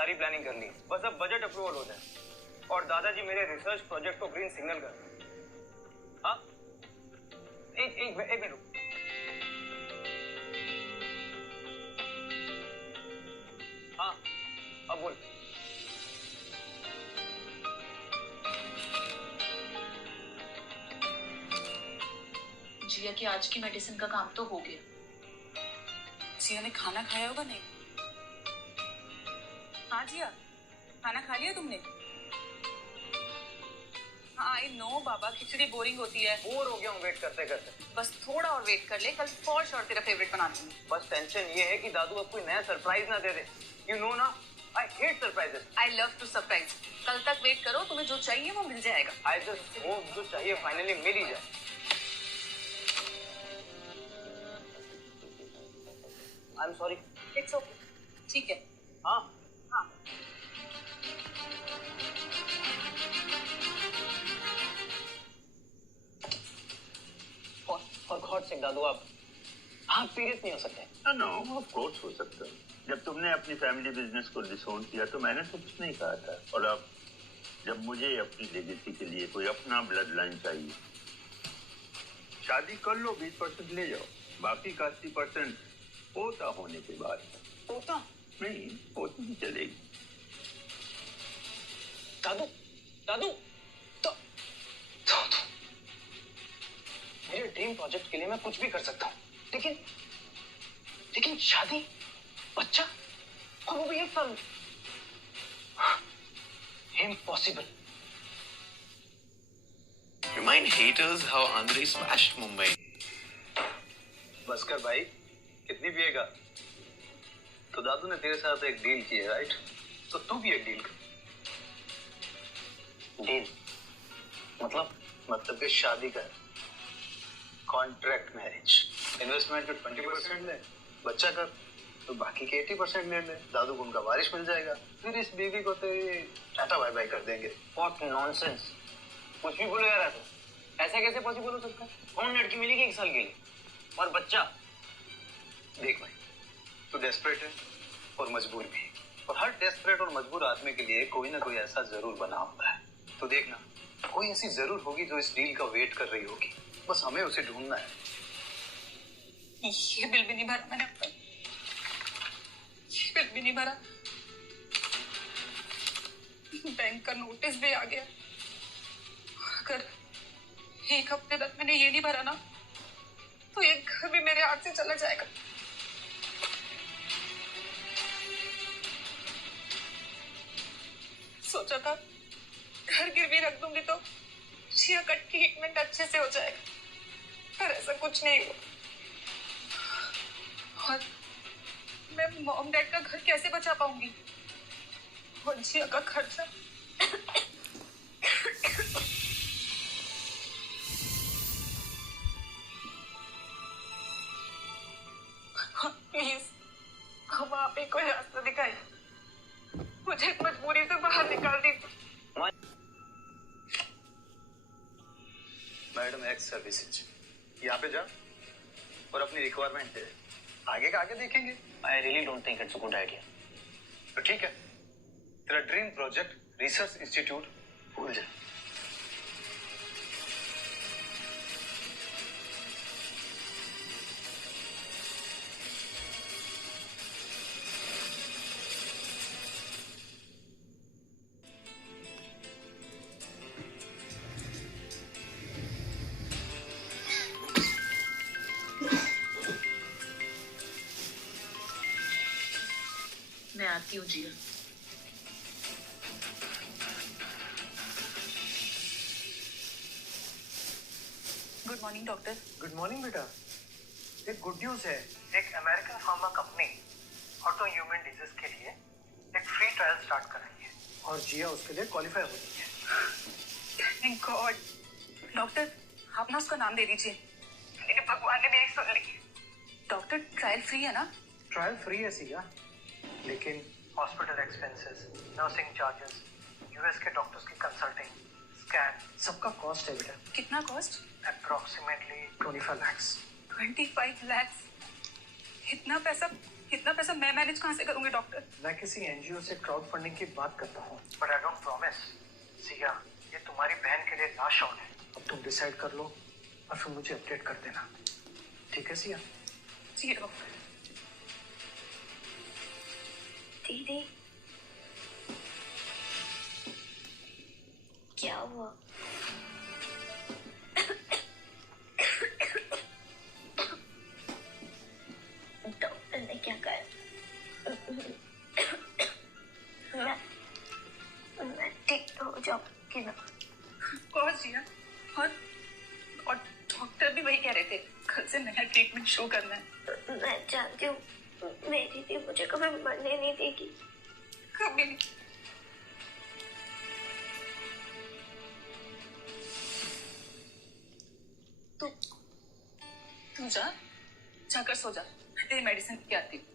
सारी प्लानिंग कर ली, बस अब बजट अप्रूवल हो जाए और दादाजी मेरे रिसर्च प्रोजेक्ट को ग्रीन सिग्नल कर। हाँ, एक मिनट। हाँ, अब बोल। जिया की आज की मेडिसिन का काम तो हो गया। जिया ने खाना खाया होगा? नहीं। हाँ जिया, खाना खा लिया तुमने? हाँ I know Baba, khichdi boring होती है। बोर हो गया हूँ वेट करते करते। बस थोड़ा और वेट कर ले, कल फॉर श्योर तेरा फेवरेट बना दूंगी। बस टेंशन ये है कि दादू अब कोई नया सरप्राइज ना दे दे। यू नो ना, I hate surprises. I love to surprise. कल तक वेट करो, तुम्हें जो चाहिए वो मिल जाएगा। आई जस्ट होप जो चाहिए फाइनली मिल ही जाए। आई एम सॉरी। इट्स ओके, ठीक है। हाँ हाँ और गॉड से दादू आप सीरियस नहीं हो सकते। नो ऑफ कोर्स हो सकता है। जब तुमने अपनी फैमिली बिजनेस को डिसोन किया तो मैंने तो कुछ नहीं कहा था, और अब जब मुझे अपनी लेगेसी के लिए कोई अपना ब्लड लाइन चाहिए, शादी कर लो, 20% ले जाओ, बाकी का 80% पोता होने के बाद। पोता नहीं, पोती भी चलेगी। दादू दादू तो मेरे ड्रीम प्रोजेक्ट के लिए मैं कुछ भी कर सकता हूँ, लेकिन शादी, बच्चा, और वो भी 1 साल में, impossible. Remind haters how Andre smashed Mumbai. बस कर भाई, कितनी पिएगा? तो दादू ने तेरे साथ एक डील की है, राइट? तो तू भी एक डील कर। डील मतलब कि शादी कर, कॉन्ट्रैक्ट मैरिज। इन्वेस्टमेंट को 20% ले, बच्चा कर तो बाकी के 80% ले ले। दादू को उनका वारिस मिल जाएगा, फिर इस बीवी को तेरी टाटा बाय बाय कर देंगे। व्हाट नॉनसेंस, कुछ भी बोलो यार। ऐसा कैसे पॉसिबल हो सकता है? कौन लड़की मिलेगी 1 साल के लिए और बच्चा? देख भाई, तू डेस्परेट है और मजबूर भी है, और हर डेस्परेट और मजबूर आदमी के लिए कोई ना कोई ऐसा जरूर बना होता है। तो देखना, कोई ऐसी जरूर होगी जो इस डील का वेट कर रही होगी, बस हमें उसे ढूंढना है। ये बिल भी नहीं भरा मैंने अपना, ये बिल भी नहीं भरा, बैंक का नोटिस भी आ गया। अगर 1 हफ्ते तक मैंने ये नहीं भरा ना, तो ये घर भी मेरे हाथ से चला जाएगा। सोचा था घर गिरवी रख दूंगी तो जिया का ट्रीटमेंट अच्छे से हो जाएगा, पर ऐसा कुछ नहीं हुआ। और मैं मॉम डैड का घर कैसे बचा पाऊंगी, और जिया का खर्चा? प्लीज अब आप ही कोई रास्ता दिखाइए, मुझे इस मजबूरी से बाहर निकाल दीजिए। मैडम एक्स सर्विसेज, यहाँ पे जा और अपनी रिक्वायरमेंट दे। आगे का आगे देखेंगे। I really don't think it's a good idea. तो ठीक है, तेरा ड्रीम प्रोजेक्ट रिसर्च इंस्टीट्यूट भूल जा। मैं आती हूँ Jiya. Good morning doctor. Good morning बेटा। एक गुड न्यूज है, एक American pharma company autoimmune disease के लिए एक फ्री ट्रायल स्टार्ट कर रही है, और जिया उसके लिए क्वालिफाई हो रही है। Thank God. डॉक्टर आप ना उसका नाम दे दीजिए, मेरे भगवान ने मेरी सुन ली। डॉक्टर ट्रायल फ्री है ना? ट्रायल फ्री है सिया, लेकिन hospital expenses, nursing charges, US के डॉक्टर्स की कंसल्टिंग, स्कैन, सबका कॉस्ट है बेटा। कितना कॉस्ट? Approximately 25 lakhs। 25 lakhs? इतना पैसा इतना पैसा मैं मैनेज कहाँ से करूंगी डॉक्टर? मैं किसी एनजीओ से क्राउड फंडिंग की बात करता हूँ, but I don't promise. Siya, ये तुम्हारी बहन के लिए लास्ट शॉट है। अब तुम डिसाइड कर लो और फिर मुझे अपडेट कर देना, ठीक है सिया? जी डॉक्टर। दीदी, क्या हुआ? डॉक्टर ने क्या कहा? मैं ठीक तो हो जाऊंगी ना? और जिया, और डॉक्टर भी वही कह रहे थे, कल से नया ट्रीटमेंट शुरू करना है। मैं जानती हूँ मेरी दी मुझे कभी मरने नहीं देगी। कभी नहीं। तू जाकर सो जा, मैं तेरी मेडिसिन पी आती हूँ।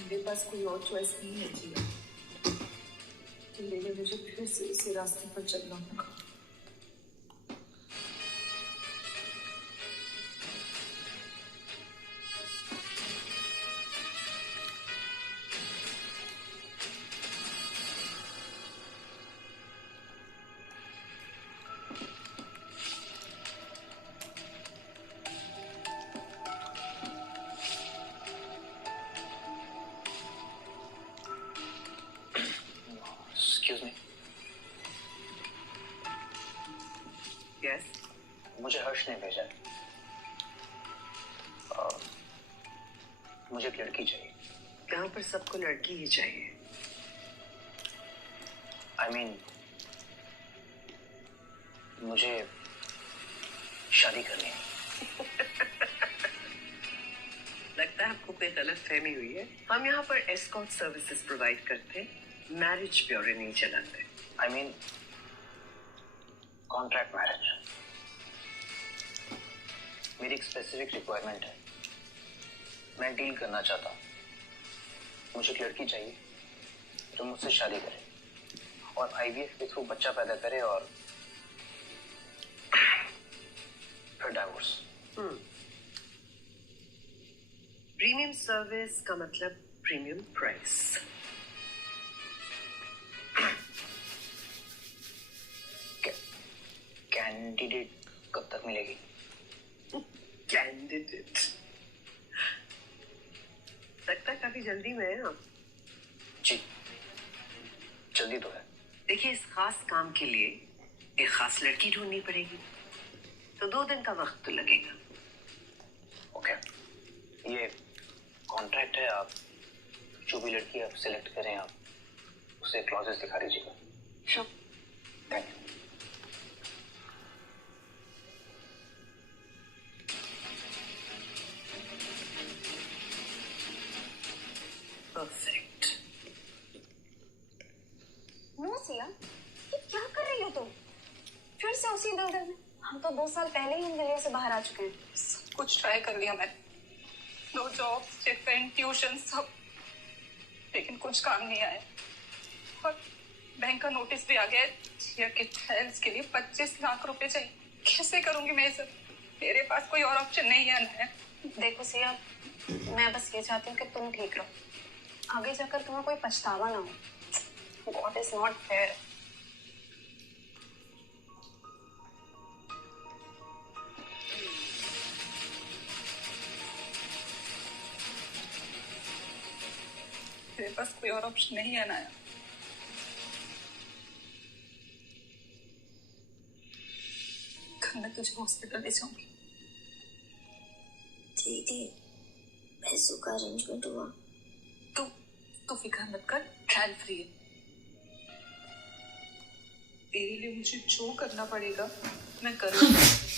मेरे पास कोई और चॉइस नहीं है जिया, तो मेरे मुझे फिर से इसी रास्ते पर चलना होगा। Excuse me. यस। मुझे हर्ष ने भेजा है। मुझे एक लड़की चाहिए। यहाँ पर सबको लड़की ही चाहिए। आई मीन मुझे शादी करनी है। लगता है आपको कोई गलत फहमी हुई है। हम यहाँ पर एस्कॉर्ट सर्विसेज प्रोवाइड करते हैं, मैरिज ब्यूरो नहीं चलाते। I mean contract marriage. मेरी एक स्पेसिफिक रिक्वायरमेंट है, मैं डील करना चाहता हूँ। मुझे एक लड़की चाहिए जो मुझसे शादी करे और आईवीएफ के थ्रू बच्चा पैदा करे और फिर डाइवोर्स। प्रीमियम सर्विस का मतलब प्रीमियम प्राइस। कैंडिडेट कब तक मिलेगी? कैंडिडेट लगता है काफी जल्दी में है आप। जी जल्दी तो है। देखिए, इस खास काम के लिए एक खास लड़की ढूंढनी पड़ेगी, तो 2 दिन का वक्त तो लगेगा। ओके, ये कॉन्ट्रैक्ट है। आप जो भी लड़की आप सिलेक्ट करें, आप उसे क्लॉजेस दिखा दीजिएगा। Sure. Thank you. Perfect. No Siya, ये क्या कर रही हो तुम? फिर से उसी दलदल में। हम तो 2 साल पहले ही इन गलियों से बाहर आ चुके हैं। सब कुछ ट्राई कर लिया मैंने, 2 जॉब्स, स्टिपेंड, ट्यूशन, सब, लेकिन कुछ काम नहीं आया। और बैंक का नोटिस भी आ गया है, जिया के ट्रायल्स के लिए 25 लाख रुपए चाहिए। कैसे करूंगी मैं ये सब? मेरे पास कोई और ऑप्शन नहीं है ना। देखो सिया, मैं बस ये चाहती हूँ कि तुम ठीक रहो, आगे जाकर तुम्हें कोई पछतावा ना हो। God is not fair. मेरे पास कोई और ऑप्शन नहीं है ना। कल मैं तुझे हॉस्पिटल ले जाऊंगी। दीदी, पैसों का अरेंजमेंट हुआ? तू फिक्र मत कर, ट्रायल फ्री है। तेरे लिए मुझे जो करना पड़ेगा मैं करूंगी।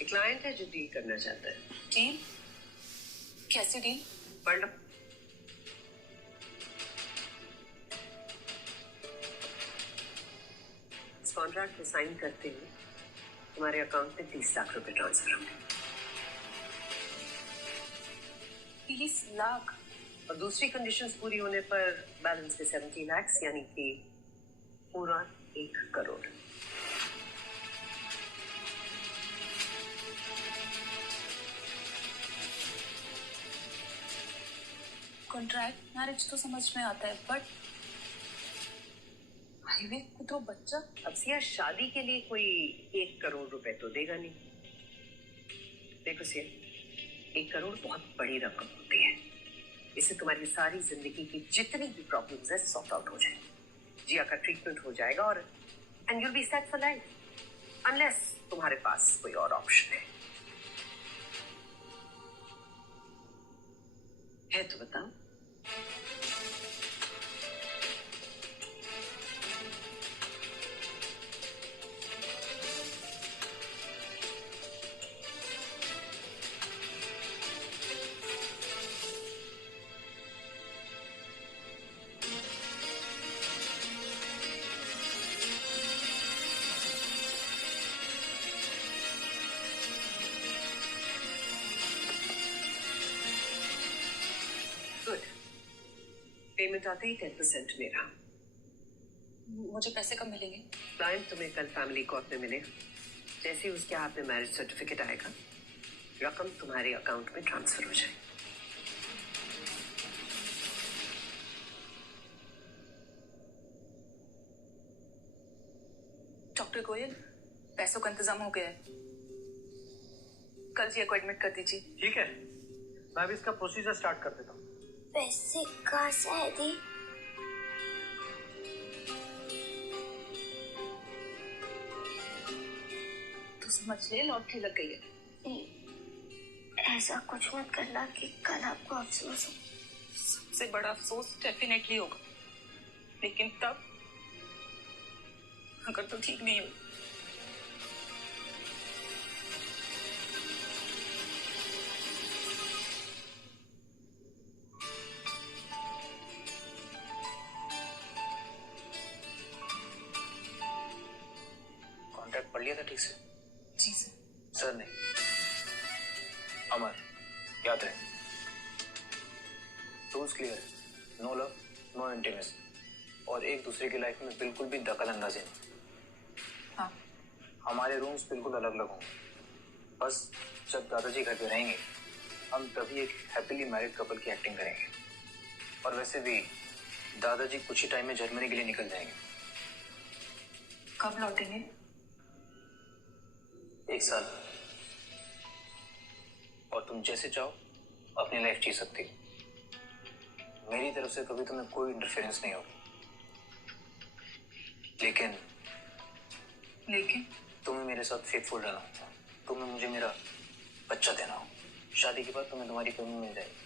एक क्लाइंट है जो डील करना चाहता है। डील? कैसी डील? पढ़ लो। इस कॉन्ट्रैक्ट में साइन करते हुए तुम्हारे अकाउंट में 30 लाख रुपए ट्रांसफर होंगे। 30 लाख? और दूसरी कंडीशंस पूरी होने पर बैलेंस के 70 लाख, यानी कि पूरा 1 करोड़। कॉन्ट्रैक्ट मैरिज तो समझ में आता है, बट हाईवे को तो बच्चा। अब सिया, शादी के लिए कोई 1 करोड़ रुपए तो देगा नहीं। देखो सिया, 1 करोड़ बहुत बड़ी रकम होती है। इससे तुम्हारी सारी जिंदगी की जितनी भी प्रॉब्लम्स है सॉर्ट आउट हो जाए। जिया का ट्रीटमेंट हो जाएगा और and you'll be set for life, unless तुम्हारे पास कोई और ऑप्शन है तो बताओ। गुड। पेमेंट आते ही 10% मेरा। मुझे पैसे कब मिलेंगे? क्लाइंट तुम्हें कल फैमिली कोर्ट में मिलेगा। जैसे ही उसके हाथ में मैरिज सर्टिफिकेट आएगा, रकम तुम्हारे अकाउंट में ट्रांसफर हो जाए। डॉक्टर गोयल, पैसों का इंतजाम हो गया है। कल जिया को एडमिट कर दीजिए। ठीक है, मैं भी इसका प्रोसीजर स्टार्ट कर देता हूँ। पैसे कहाँ से आए दी? तो समझ ले, लॉटरी लग गई है। ऐसा कुछ मत करना कि कल आपको अफसोस हो। सबसे बड़ा अफसोस डेफिनेटली होगा, लेकिन तब अगर तो ठीक नहीं हुई। कॉन्ट्रैक्ट पढ़ लिया था ठीक से? जी सर। सर नहीं, अमर, याद रहे, रूल्स क्लियर है। नो लव, नो इंटीमेसी, और एक दूसरे की लाइफ में बिल्कुल भी दखल अंदाजी नहीं। हाँ। हमारे रूम्स बिल्कुल अलग अलग होंगे। बस जब दादाजी घर पे रहेंगे, हम तभी एक हैप्पीली मैरिड कपल की एक्टिंग करेंगे। और वैसे भी दादाजी कुछ ही टाइम में जर्मनी के लिए निकल जाएंगे। कब लौटेंगे? 1 साल। और तुम जैसे चाहो अपनी लाइफ जी सकती हो। मेरी तरफ से कभी तुम्हें कोई इंटरफेरेंस नहीं होगी। लेकिन तुम्हें मेरे साथ फेथफुल रहना होगा। तुम्हें मुझे मेरा बच्चा देना हो। शादी के बाद तुम्हें तुम्हारी कमी मिल जाएगी।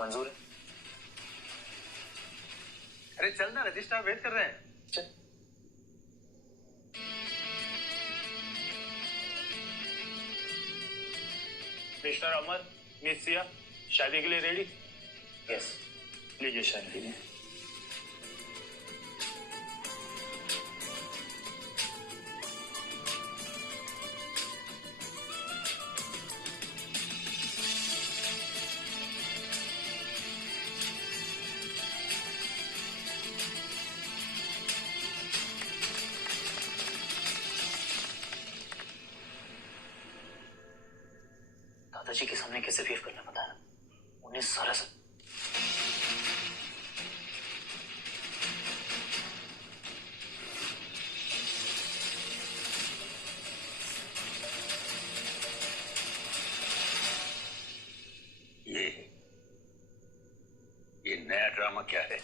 मंजूर है? अरे चल ना, रजिस्ट्रार वेट कर रहे हैं। चल। मिस्टर अमर, मिस सिया, शादी के लिए रेडी? यस। लीजिए शादी के लिए। दादाजी के सामने कैसे बिहेव करना पता है? उन्हें सारा सब ये नया ड्रामा क्या है?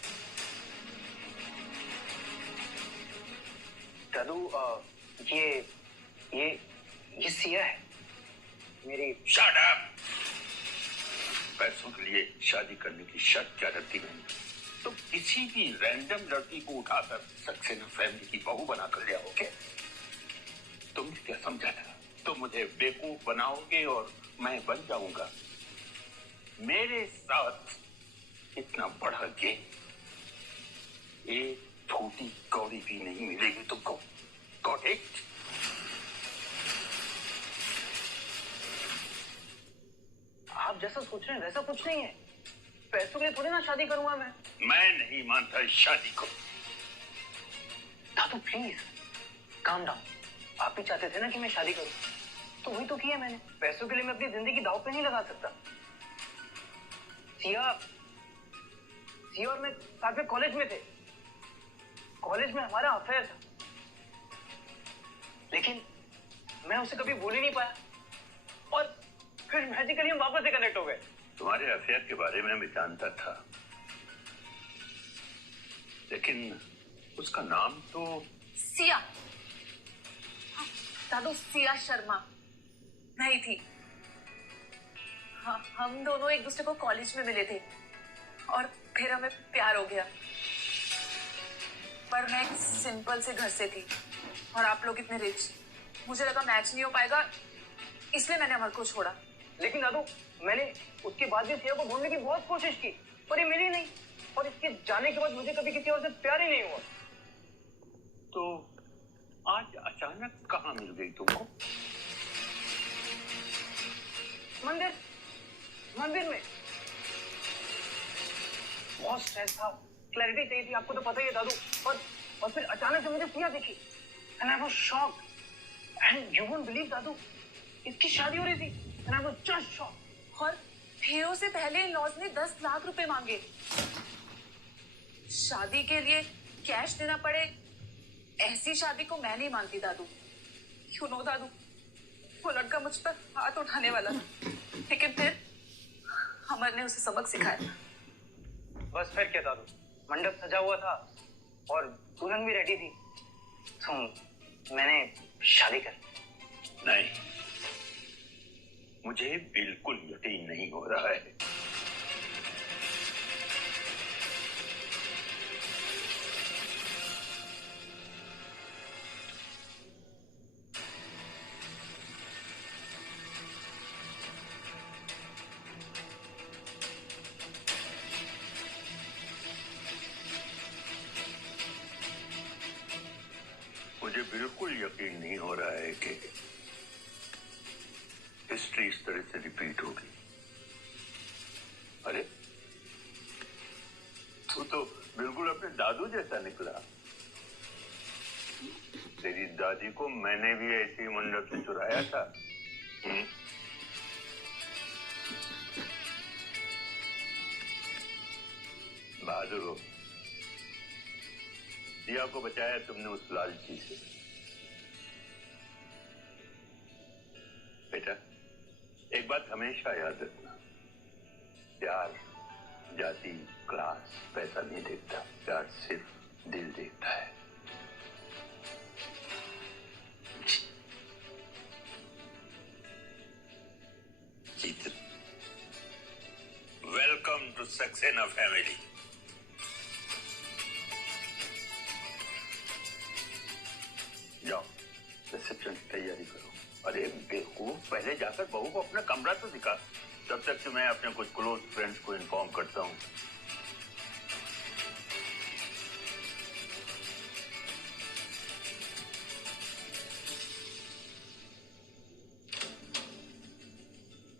दादू, ये सिया है मेरी। Shut up! पैसों के लिए शादी करने की शर्त क्या रखती है? तुम किसी भी रैंडम लड़की को उठाकर सक्सेना फैमिली की बहू बनाकर ले आओगे? तुमने क्या समझा था? तुम मुझे बेवकूफ बनाओगे और मैं बन जाऊंगा? मेरे साथ इतना बड़ा गेम, एक छोटी कौड़ी भी नहीं मिलेगी तुमको। Got it? आप जैसा सोच रहे हैं वैसा कुछ नहीं है। पैसों के लिए थोड़ी ना शादी करूंगा मैं। मैं नहीं मानता इस शादी को। दादू प्लीज काम डाउन। आप भी चाहते थे ना कि मैं शादी करूं, तो वही तो किया मैंने। पैसों के लिए मैं अपनी जिंदगी दांव पे नहीं लगा सकता। सिया और मैं साथ में कॉलेज में थे। कॉलेज में हमारा अफेयर था, लेकिन मैं उसे कभी भूल ही नहीं पाया और फिर मैजिकली हम वापस से कनेक्ट हो गए। तुम्हारे अफेयर के बारे में मैं जानता था, लेकिन उसका नाम तो सिया। दादू, सिया शर्मा मैं ही थी। हाँ, हम दोनों एक दूसरे को कॉलेज में मिले थे और फिर हमें प्यार हो गया। पर मैं एक सिंपल से घर से थी और आप लोग इतने रिच। मुझे लगा मैच नहीं हो पाएगा, इसलिए मैंने अमर को छोड़ा। लेकिन दादू, मैंने उसके बाद भी सिया को ढूंढने की बहुत कोशिश की, पर ये मिली नहीं। और इसके जाने के बाद मुझे कभी किसी और से प्यार ही नहीं हुआ। तो आज अचानक कहाँ मिल गई तुमको? मंदिर में। बहुत स्ट्रेस था, क्लैरिटी चाहिए थी, आपको तो पता ही है दादू। और फिर अचानक से मुझे सिया दिखी and I was shocked. And you won't believe दादू, इसकी शादी हो रही थी and I was just shocked. और फेरों से पहले इन लॉज ने 10 लाख रुपए मांगे। शादी के लिए कैश देना पड़े, ऐसी शादी को मैं नहीं मानती दादू। यू नो दादू, वो लड़का मुझ पर हाथ उठाने वाला था, लेकिन फिर अमर ने उसे सबक सिखाया। बस फिर क्या दादू, मंडप सजा हुआ था और दुल्हन भी रेडी थी, तो मैंने शादी कर। नहीं, मुझे बिल्कुल यकीन नहीं हो रहा है। मुझे बिल्कुल यकीन नहीं हो रहा है कि हिस्ट्री इस तरह से रिपीट होगी। अरे, तू तो बिल्कुल अपने दादू जैसा निकला। तेरी दादी को मैंने भी ऐसे ही मंडप से चुराया था। बहादुर हो। सिया को बचाया तुमने उस लालची से। बेटा, एक बात हमेशा याद रखना, प्यार जाति, क्लास, पैसा नहीं देखता। प्यार सिर्फ दिल देखता है। Welcome to Saxena family. जाओ, रिसेप्शन की तैयारी करो। अरे बेवकूफ, पहले जाकर बहू को अपना कमरा तो दिखा। तब तक कि मैं अपने कुछ क्लोज फ्रेंड्स को इन्फॉर्म करता हूँ।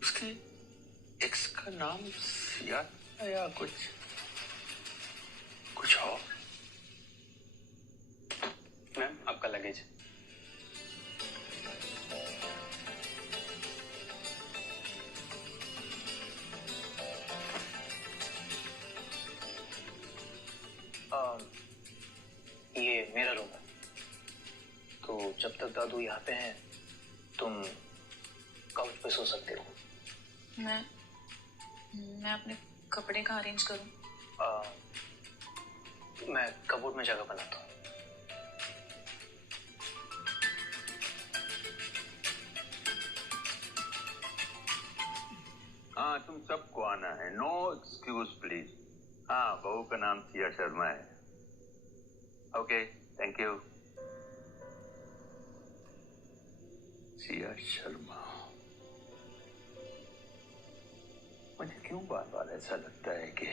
उसके एक्स का नाम सिया था या कुछ और? मैम, आपका लगेज। ये मेरा रूम है, तो जब तक दादू यहाँ पे हैं तुम काउच पे सो सकते हो। मैं अपने कपड़े का अरेंज करूं? मैं कबोर्ड में जगह बनाता हूँ। हाँ, तुम सबको आना है। No excuse please. हाँ, बहू का नाम सिया शर्मा है। Okay, thank you. Siya Sharma, मुझे क्यों बार बार ऐसा लगता है कि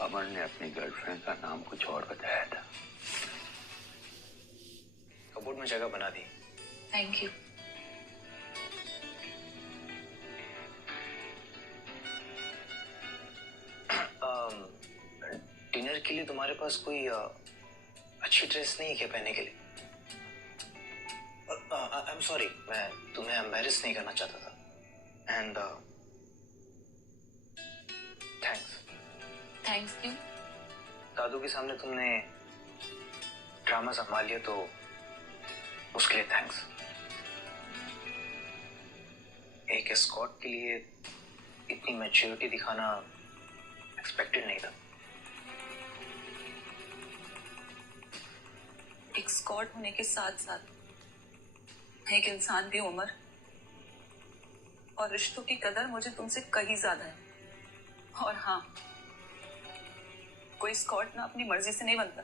अमर ने अपनी गर्लफ्रेंड का नाम कुछ और बताया था। कबोर्ड में जगह बना दी। Thank you. डिनर के लिए तुम्हारे पास कोई अच्छी ड्रेस नहीं है क्या पहनने के लिए? आई एम सॉरी, मैं तुम्हें एम्बैरेस नहीं करना चाहता था। एंड थैंक्स क्यों? दादू के सामने तुमने ड्रामा संभाल लिया तो उसके लिए थैंक्स। एक एस्कॉर्ट के लिए इतनी मैच्योरिटी दिखाना एक्सपेक्टेड नहीं था। एक स्कॉट होने के साथ साथ मैं एक इंसान भी हूं उमर, और रिश्तों की कदर मुझे तुमसे कहीं ज्यादा है। और हाँ, कोई स्कॉट ना अपनी मर्जी से नहीं बनता,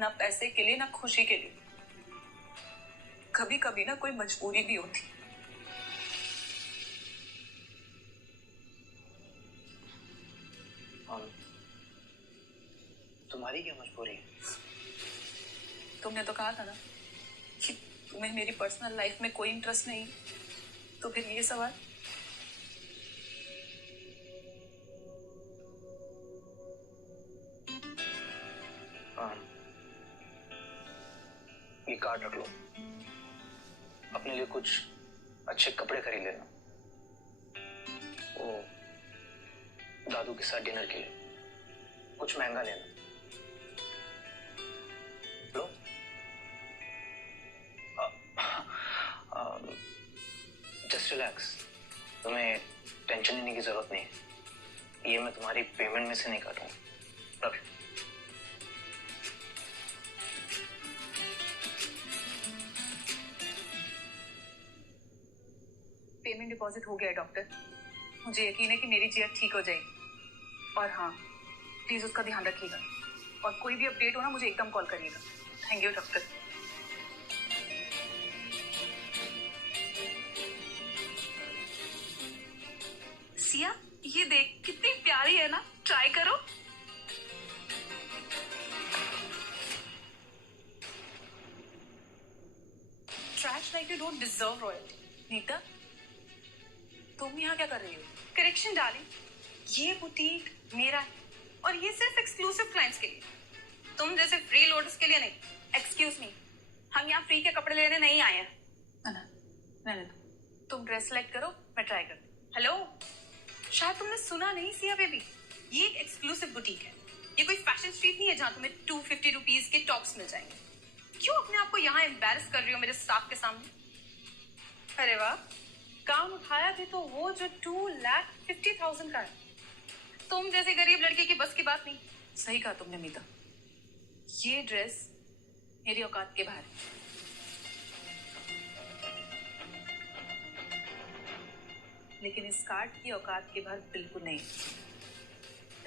ना पैसे के लिए ना खुशी के लिए। कभी कभी ना कोई मजबूरी भी होती। तुम्हारी क्या मजबूरी है? तुमने तो कहा था ना कि तुम्हें मेरी पर्सनल लाइफ में कोई इंटरेस्ट नहीं, तो फिर ये सवाल। ये कार्ड रख लो, अपने लिए कुछ अच्छे कपड़े खरीद लेना, वो दादू के साथ डिनर के लिए कुछ महंगा लेना। लो। जस्ट रिलैक्स, तुम्हें टेंशन लेने की जरूरत नहीं है। ये मैं तुम्हारी पेमेंट में से नहीं काटूंगा। रख। पेमेंट डिपॉजिट हो गया है डॉक्टर। मुझे यकीन है कि मेरी जिया ठीक हो जाएगी। और हाँ, प्लीज उसका ध्यान रखिएगा, और कोई भी अपडेट हो ना मुझे एकदम कॉल करिएगा। Thank you doctor. सिया, ये देख कितनी प्यारी है ना, ट्राई करो। Trash like you don't deserve royalty. Nita, तुम यहाँ क्या कर रही हो? करेक्शन डार्लिंग, ये बुटीक मेरा है और ये सिर्फ एक्सक्लूसिव क्लाइंट्स के लिए, तुम जैसे फ्री लोडर्स के लिए नहीं। एक्सक्यूज मी, हम यहाँ फ्री के कपड़े लेने नहीं आए हैं। नहीं, तुम ड्रेस सेलेक्ट करो, मैं ट्राई करती हूँ। हेलो, शायद तुमने सुना नहीं सिया बेबी, ये एक एक्सक्लूसिव बुटीक है। ये कोई फैशन स्ट्रीट नहीं है जहाँ तुम्हें 250 रुपीज के टॉप्स मिल जाएंगे। क्यों अपने आप को यहाँ एम्बैरस कर रही हो मेरे स्टाफ के सामने? अरे वाह, काम उठाया भी तो वो जो 2,50,000 का है। तुम जैसे गरीब लड़के की बस की बात नहीं। सही कहा तुमने मीता, ये ड्रेस मेरी औकात के बाहर है। लेकिन इस कार्ड की औकात के बाहर बिल्कुल नहीं।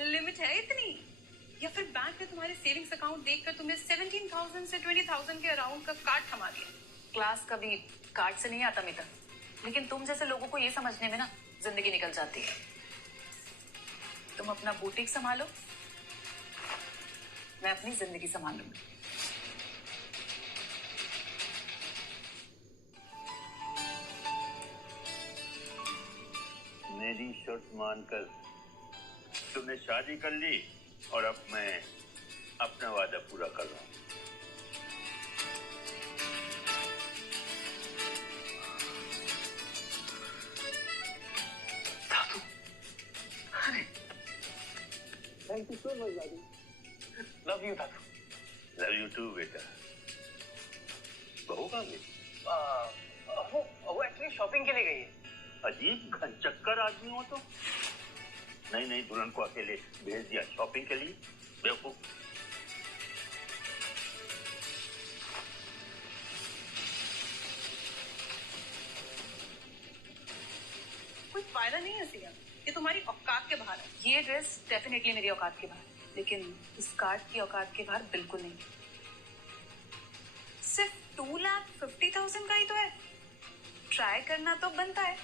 लिमिट है इतनी? या फिर बैंक ने तुम्हारे सेविंग्स अकाउंट देखकर तुम्हें 17,000 से 20,000 के अराउंड का कार्ड थमा दिया? क्लास कभी कार्ड से नहीं आता मीता, लेकिन तुम जैसे लोगों को ये समझने में ना जिंदगी निकल जाती है। तुम अपना बुटीक संभालो, मैं अपनी जिंदगी संभाल लूंगी। मेरी शर्त मानकर तुमने शादी कर ली और अब मैं अपना वादा पूरा कर रहा हूं। थैंक यू सो मच दादू। लव यू दादू। लव यू टू बेटा। बहू कहाँ गई? वो एक्चुअली शॉपिंग के लिए गई है। अजीब घनचक्कर आदमी हो तो। नहीं, दुल्हन को अकेले भेज दिया शॉपिंग के लिए, बेवकूफ। कोई फायदा नहीं है सिया, ये तुम्हारी औकात के बाहर है। ये ड्रेस डेफिनेटली मेरी औकात के बाहर, लेकिन इस कार्ड की औकात के बाहर बिल्कुल नहीं। सिर्फ 2,50,000 का ही तो है, ट्राई करना तो बनता है,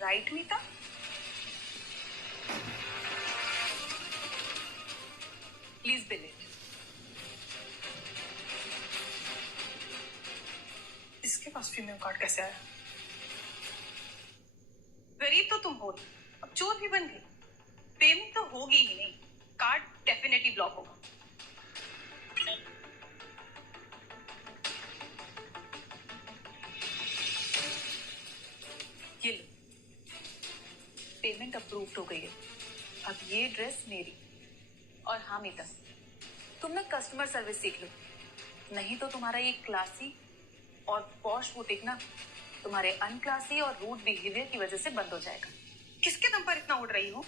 right Meeta? Please bill it. इसके पास प्रीमियम कार्ड कैसे आया? गरीब तो तुम हो, अब चोर भी बन गई। पेमेंट तो होगी ही नहीं, कार्ड डेफिनेटली ब्लॉक होगा। ये लो, पेमेंट अप्रूव्ड हो गई है। अब ये ड्रेस मेरी। और हाँ मीता, तुम ना कस्टमर सर्विस सीख लो, नहीं तो तुम्हारा ये क्लासी और पॉश बुटीक ना तुम्हारे अनक्लासी और रूड बिहेवियर की वजह से बंद हो जाएगा। किसके दम पर इतना उड़ रही हो?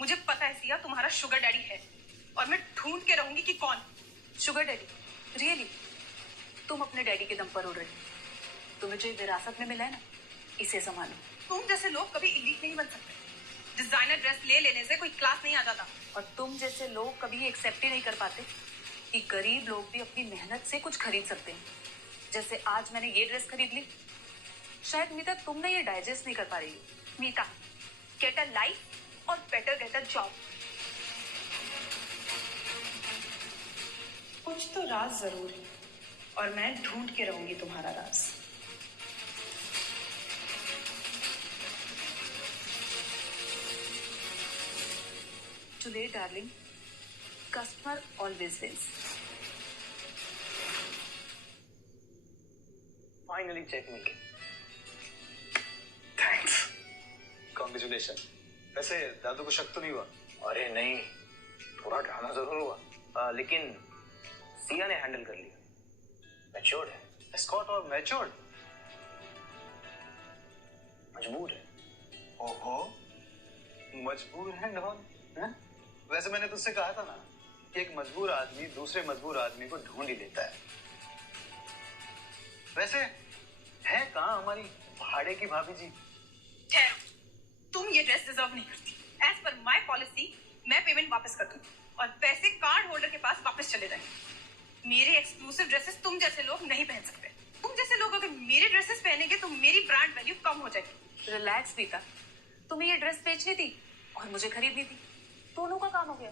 मुझे पता है सिया, तुम्हारा शुगर डैडी है और मैं ढूंढ के रहूंगी कि कौन। Sugar daddy? रियली? तुम अपने डैडी के दम पर उड़ रही हो? तुम्हें जो विरासत में मिला है ना, इसे संभालो। तुम जैसे लोग कभी इलीट नहीं बन सकते। डिजाइनर ड्रेस ले लेने से कोई क्लास नहीं आ जाता। और तुम जैसे लोग कभी एक्सेप्ट ही नहीं कर पाते कि गरीब लोग भी अपनी मेहनत से कुछ खरीद सकते हैं। जैसे आज मैंने ये ड्रेस खरीद ली, शायद मीता तुमने ये डाइजेस्ट नहीं कर पा रही हो। मीता, गेट अ लाइफ और बेटर गेट अ जॉब। कुछ तो राज जरूर है और मैं ढूंढ के रहूंगी तुम्हारा राज। Today, darling, customer always wins. Finally cheque मिल गया। Thanks, congratulation. वैसे दादू को शक तो नहीं हुआ? अरे नहीं, थोड़ा ड्रामा जरूर हुआ, लेकिन सिया ने हैंडल कर लिया। मैच्योर्ड है। एस्कॉर्ट और मैच्योर्ड? मजबूर है। ओहो, मजबूर है डॉन? हैं? वैसे मैंने तुझसे कहा था ना कि एक मजबूर आदमी दूसरे मजबूर आदमी को ढूंढ ही लेता है। वैसे है कहाँ हमारी भाड़े की भाभी जी? ठहरो, तुम ये ड्रेस डिजर्व नहीं करती। एज पर माय पॉलिसी मैं पेमेंट वापस कर दूंगी और पैसे कार्ड होल्डर के पास वापस चले जाएंगे। मेरे एक्सक्लूसिव ड्रेसेस तुम जैसे लोग नहीं पहन सकते। तुम जैसे लोग अगर मेरे ड्रेसेस पहनेंगे तो मेरी ब्रांड वैल्यू कम हो जाएगी। रिलैक्स मीता, तुम्हें ये ड्रेस बेचनी थी और मुझे खरीदनी थी, दोनों का काम हो गया।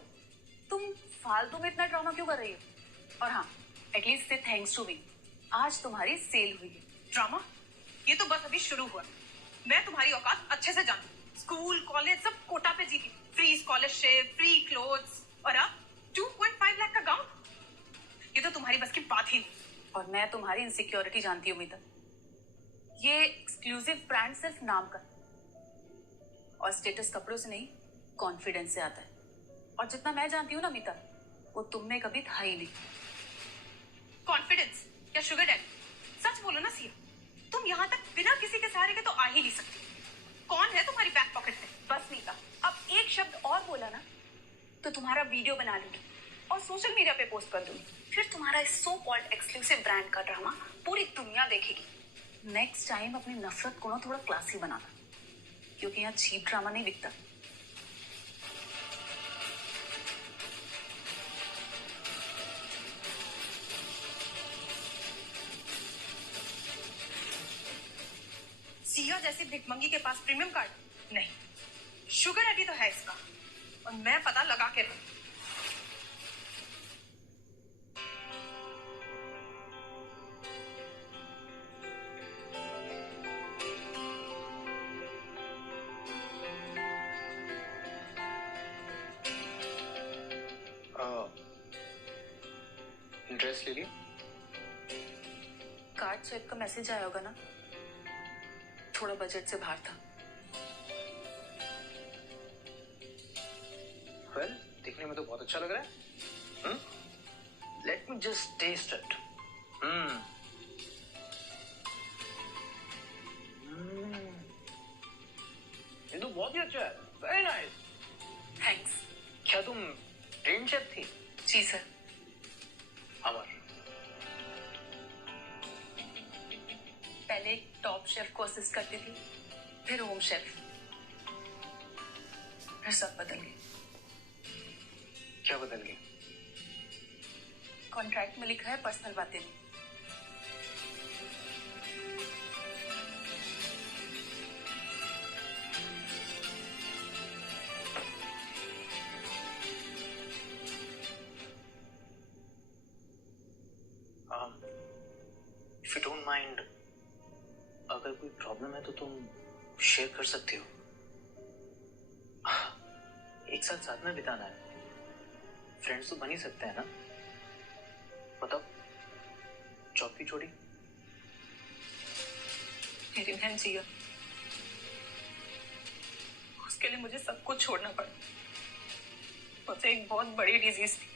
तुम फालतू में इतना ड्रामा क्यों कर रही हो? और हाँ, एटलीस्ट से थैंक्स टू मी, आज तुम्हारी सेल हुई है। ड्रामा? ये तो बस अभी शुरू हुआ। मैं तुम्हारी औकात अच्छे से जानती हूँ। स्कूल कॉलेज सब कोटा पे जीती, फ्री स्कॉलरशिप, फ्री क्लोथ्स, और अब 2.5 लाख का गाउन। ये तो तुम्हारी बस की बात ही नहीं। और मैं तुम्हारी इनसिक्योरिटी जानती हूँ मीता। ये एक्सक्लूसिव ब्रांड सिर्फ नाम का, और स्टेटस कपड़ों से नहीं, कॉन्फिडेंस से आता है। और जितना मैं जानती हूँ ना मीता, वो तुम में कभी था ही नहीं। कॉन्फिडेंस या शुगर डैडी? सच बोलो ना सिया, तुम यहाँ तक बिना किसी के सहारे के तो आ ही नहीं सकती। कौन है तुम्हारी बैक पॉकेट में? बस मीता, अब एक शब्द और बोला ना तो तुम्हारा वीडियो बना लूंगी और सोशल मीडिया पे पोस्ट कर दूंगी। फिर तुम्हारा इस सो कॉल्ड एक्सक्लूसिव ब्रांड का ड्रामा पूरी दुनिया देखेगी। नेक्स्ट टाइम अपनी नफरत को ना थोड़ा क्लासी बनाना, क्योंकि यहाँ चीप ड्रामा नहीं बिकता। सिया जैसी भिकमंगी के पास प्रीमियम कार्ड नहीं, शुगर डैडी तो है इसका, और मैं पता लगा के रहूं। ड्रेस ले लिया? कार्ड स्विप का मैसेज आया होगा ना, थोड़ा बजट से बाहर था। वेल, दिखने में तो बहुत अच्छा लग रहा है। Let me just test it. ये तो बहुत ही अच्छा है। Very nice. थैंक्स। क्या तुम ट्रेन शेफ थी? जी सर। अमर, पहले एक टॉप शेफ को असिस्ट करती थी, फिर होम शेफ, फिर सब बदल गया। क्या बदल गया? कॉन्ट्रैक्ट में लिखा है पर्सनल बातें नहीं। माइंड, अगर कोई प्रॉब्लम है तो तुम शेयर कर सकती हो। एक साथ साथ में बिताना है, फ्रेंड्स तो बन ही सकते हैं ना। बताओ, जॉब की छोड़ी? मेरी बहन जिया, उसके लिए मुझे सब कुछ छोड़ना पड़ा। मुझे एक बहुत बड़ी डिजीज थी।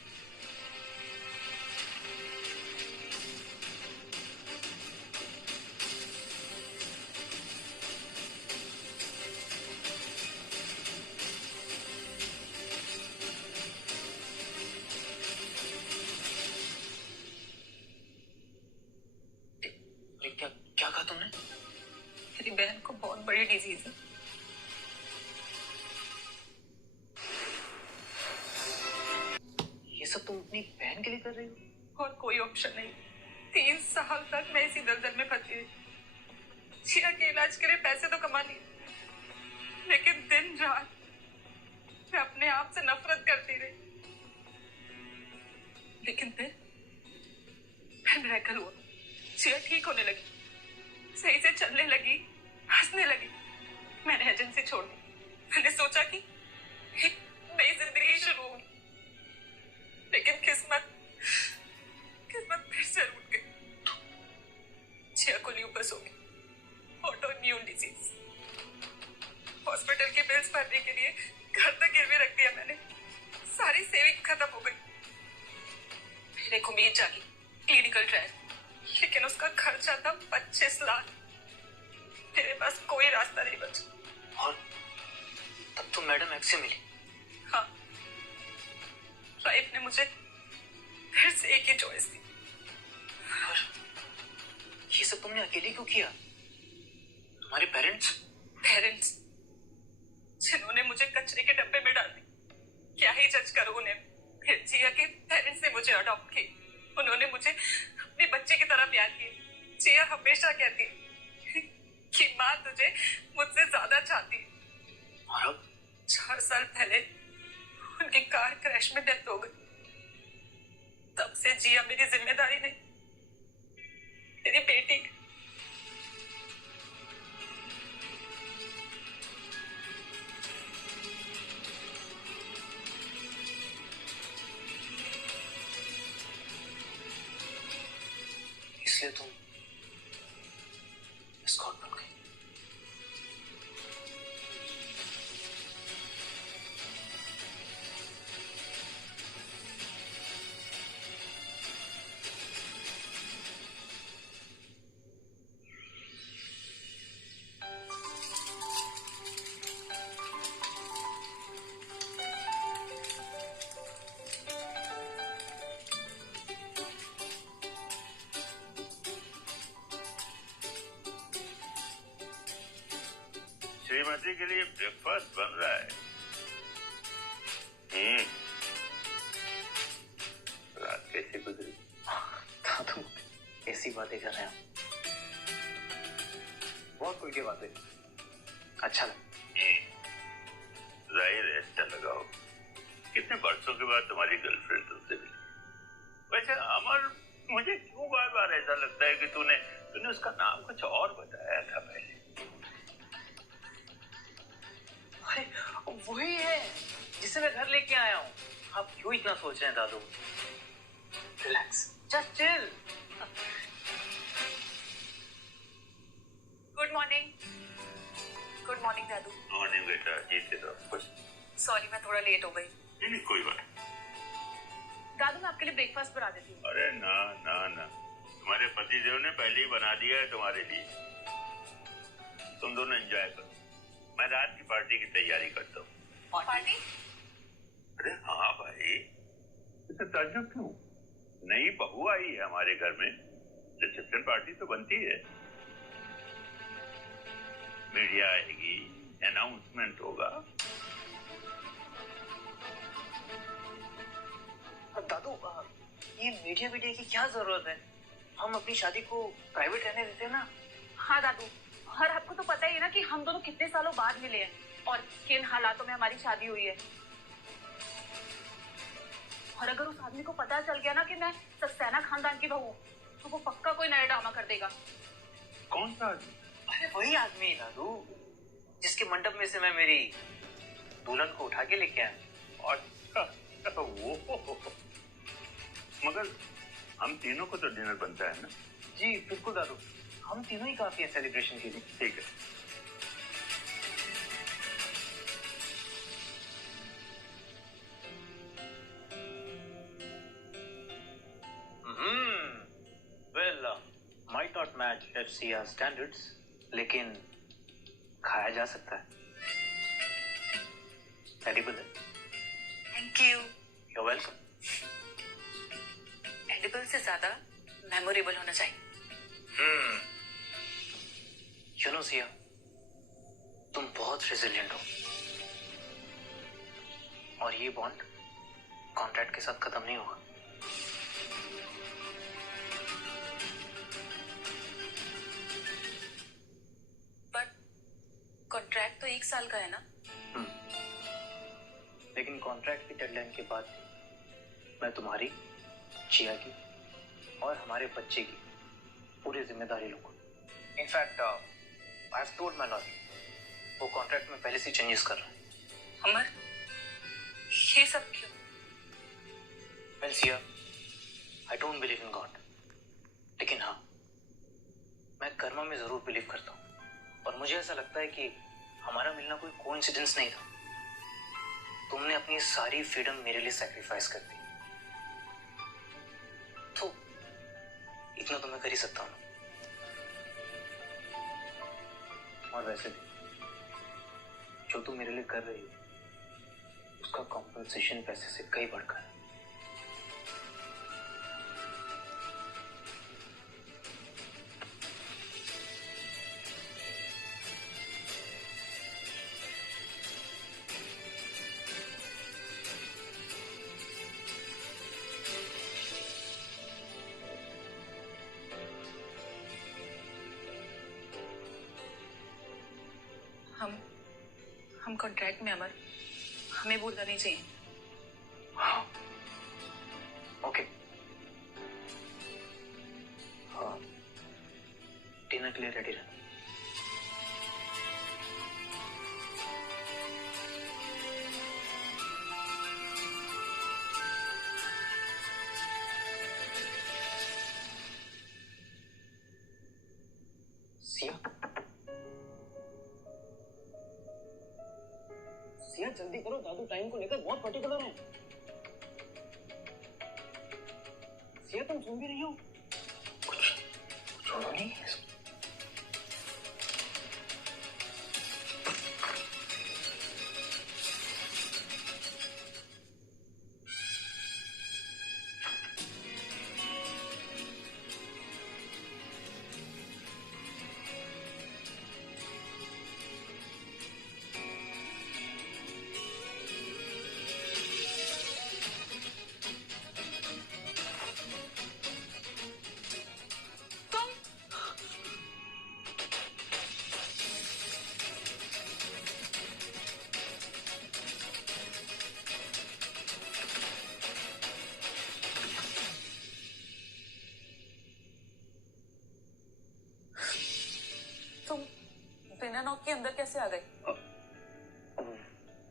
क्या क्या कहा तुमने? मेरी बहन को बहुत बड़ी डिजीज है। ये सब तुम अपनी बहन के लिए कर रही हो? और कोई ऑप्शन नहीं। 3 साल तक मैं इसी दलदल में फंसी रही। जिया के इलाज के लिए पैसे तो कमा लिए, लेकिन दिन रात मैं अपने आप से नफरत करती रही। लेकिन फिर मिरेकल हुआ। जिया ठीक होने लगी, सही से चलने लगी, हंसने लगी। मैंने एजेंसी छोड़ दी। मैंने सोचा कि एक नई जिंदगी शुरू होगी, लेकिन किस्मत फिर से रूठ गई। जिया को ल्यूपस हो गई, ऑटो इम्यून डिजीज। हॉस्पिटल के बिल्स भरने के लिए घर तक गिरवी रख दिया मैंने। सारी सेविंग खत्म हो गई। फिर एक उम्मीद जागी, क्लिनिकल ट्रायल, लेकिन उसका खर्चा था 25 लाख। मेरे पास कोई रास्ता नहीं बचा। और तब तो मैडम एक्स से मिली? हाँ, लाइफ ने मुझे फिर से एक ही चॉइस दी। और ये सब तुमने अकेले क्यों किया? तुम्हारे पेरेंट्स जिन्होंने मुझे कचरे के डब्बे में डाल दी, क्या ही जज करो उन्हें। फिर जिया के पेरेंट्स ने मुझे अडॉप्ट की। उन्होंने मुझे अपने बच्चे की तरह प्यार किया। जिया हमेशा कहती है कि माँ तुझे मुझसे ज्यादा चाहती है। और अब 4 साल पहले उनकी कार क्रैश में डेथ हो गई। तब से जिया मेरी जिम्मेदारी नहीं, मेरी बेटी। इसलिए तुम एस्कॉर्ट बन गई? श्रीमती के लिए ब्रेकफास्ट बन रहा है। रात कैसी गुजरी? दादू, ऐसी बातें कर रहे हैं? बहुत उल्टी बातें। अच्छा जाहिर है अच्छा लगाओ। कितने वर्षों के बाद तुम्हारी गर्लफ्रेंड तुमसे मिली। वैसे अमर, मुझे क्यों बार बार ऐसा लगता है कि तूने उसका नाम कुछ और बताया था पहले। अरे वही है जिसे मैं घर लेके आया हूँ। आप क्यों इतना सोच रहे हैं दादू? Relax, just chill. Good morning. Good morning दादू। मॉर्निंग बेटा, जीते रहो खुश। सॉरी मैं थोड़ा लेट हो गई। नहीं कोई बात। दादू मैं आपके लिए ब्रेकफास्ट बना देती हूँ। अरे ना ना ना, तुम्हारे पतिदेव ने पहले ही बना दिया है तुम्हारे लिए। तुम दोनों एंजॉय करो, मैं रात की पार्टी की तैयारी करता हूँ। पार्टी? अरे हाँ भाई, इसे ताज्जुब क्यों? नई बहू आई है हमारे घर में, रिसेप्शन पार्टी तो बनती है। मीडिया आएगी, अनाउंसमेंट होगा। दादू, ये मीडिया की क्या जरूरत है? हम अपनी शादी को प्राइवेट रहने देते हैं ना। हाँ दादू, और आपको तो पता ही है ना कि हम दोनों कितने सालों बाद मिले हैं और किन हालातों में हमारी शादी हुई है। और अगर उस आदमी को पता चल गया ना कि मैं सक्सेना खानदान की बहू हूँ, तो वो पक्का कोई नया ड्रामा कर देगा। कौन सा आदमी? अरे वही आदमी दादू, जिसके मंडप में से मैं मेरी दुल्हन को उठा के लेके आया। अच्छा वो, मगर हम तीनों को तो डिनर बनता है ना? जी बिल्कुल दादू, हम तीनों ही काफी हैं सेलिब्रेशन के लिए। ठीक है। Well might not match FCR standards, लेकिन खाया जा सकता है। एडिबल है। Thank you. You're welcome. Edible से ज्यादा मेमोरेबल होना चाहिए। You know सिया, तुम बहुत रेजिलिएंट हो, और ये बॉन्ड कॉन्ट्रैक्ट के साथ खत्म नहीं होगा। बट कॉन्ट्रैक्ट तो 1 साल का है ना? लेकिन कॉन्ट्रैक्ट की डेडलाइन के बाद मैं तुम्हारी, जिया की और हमारे बच्चे की पूरी जिम्मेदारी लूंगा। In fact I have told my lawyer, वो कॉन्ट्रैक्ट में पहले से चेंजेस कर रहा है। अमर, ये सब क्यों? Well Siya, I don't believe in God, लेकिन हाँ, मैं कर्मा में जरूर बिलीव करता हूँ, और मुझे ऐसा लगता है कि हमारा मिलना कोई कोइंसिडेंस नहीं था। तुमने अपनी सारी फ्रीडम मेरे लिए सैक्रिफाइस कर दी, तो इतना तो मैं कर ही सकता हूँ। और वैसे भी जो तुम मेरे लिए कर रही हो, उसका कॉम्पनसेशन पैसे से कई बढ़कर है। हम कॉन्ट्रैक्ट में अमर, हमें भूलना नहीं चाहिए। हाँ, ओके। हाँ, डिनर के लिए रेडी रहना। सिया, जल्दी करो, दादू टाइम को लेकर बहुत पर्टिकुलर है। सिया, तुम सुन भी रही हो? कुछ नहीं। तुम बिना नॉक के अंदर कैसे आ गए?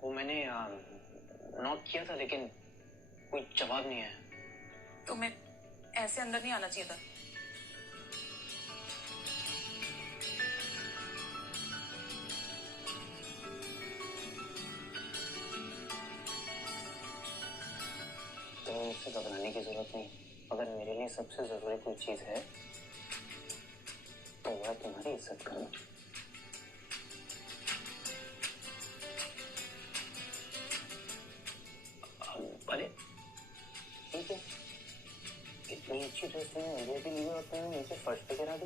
वो मैंने नॉक किया था, लेकिन कोई जवाब नहीं आया। तुम्हें ऐसे अंदर नहीं आना चाहिए था। तो मुझसे घबराने की जरूरत नहीं। अगर मेरे लिए सबसे जरूरी कोई चीज है तो वह तुम्हारी इज्जत करना। अरे ठीक है, इतनी अच्छी ड्रेस तुमने मुझे भी ली और तुमने नीचे फर्श पे गिरा दी,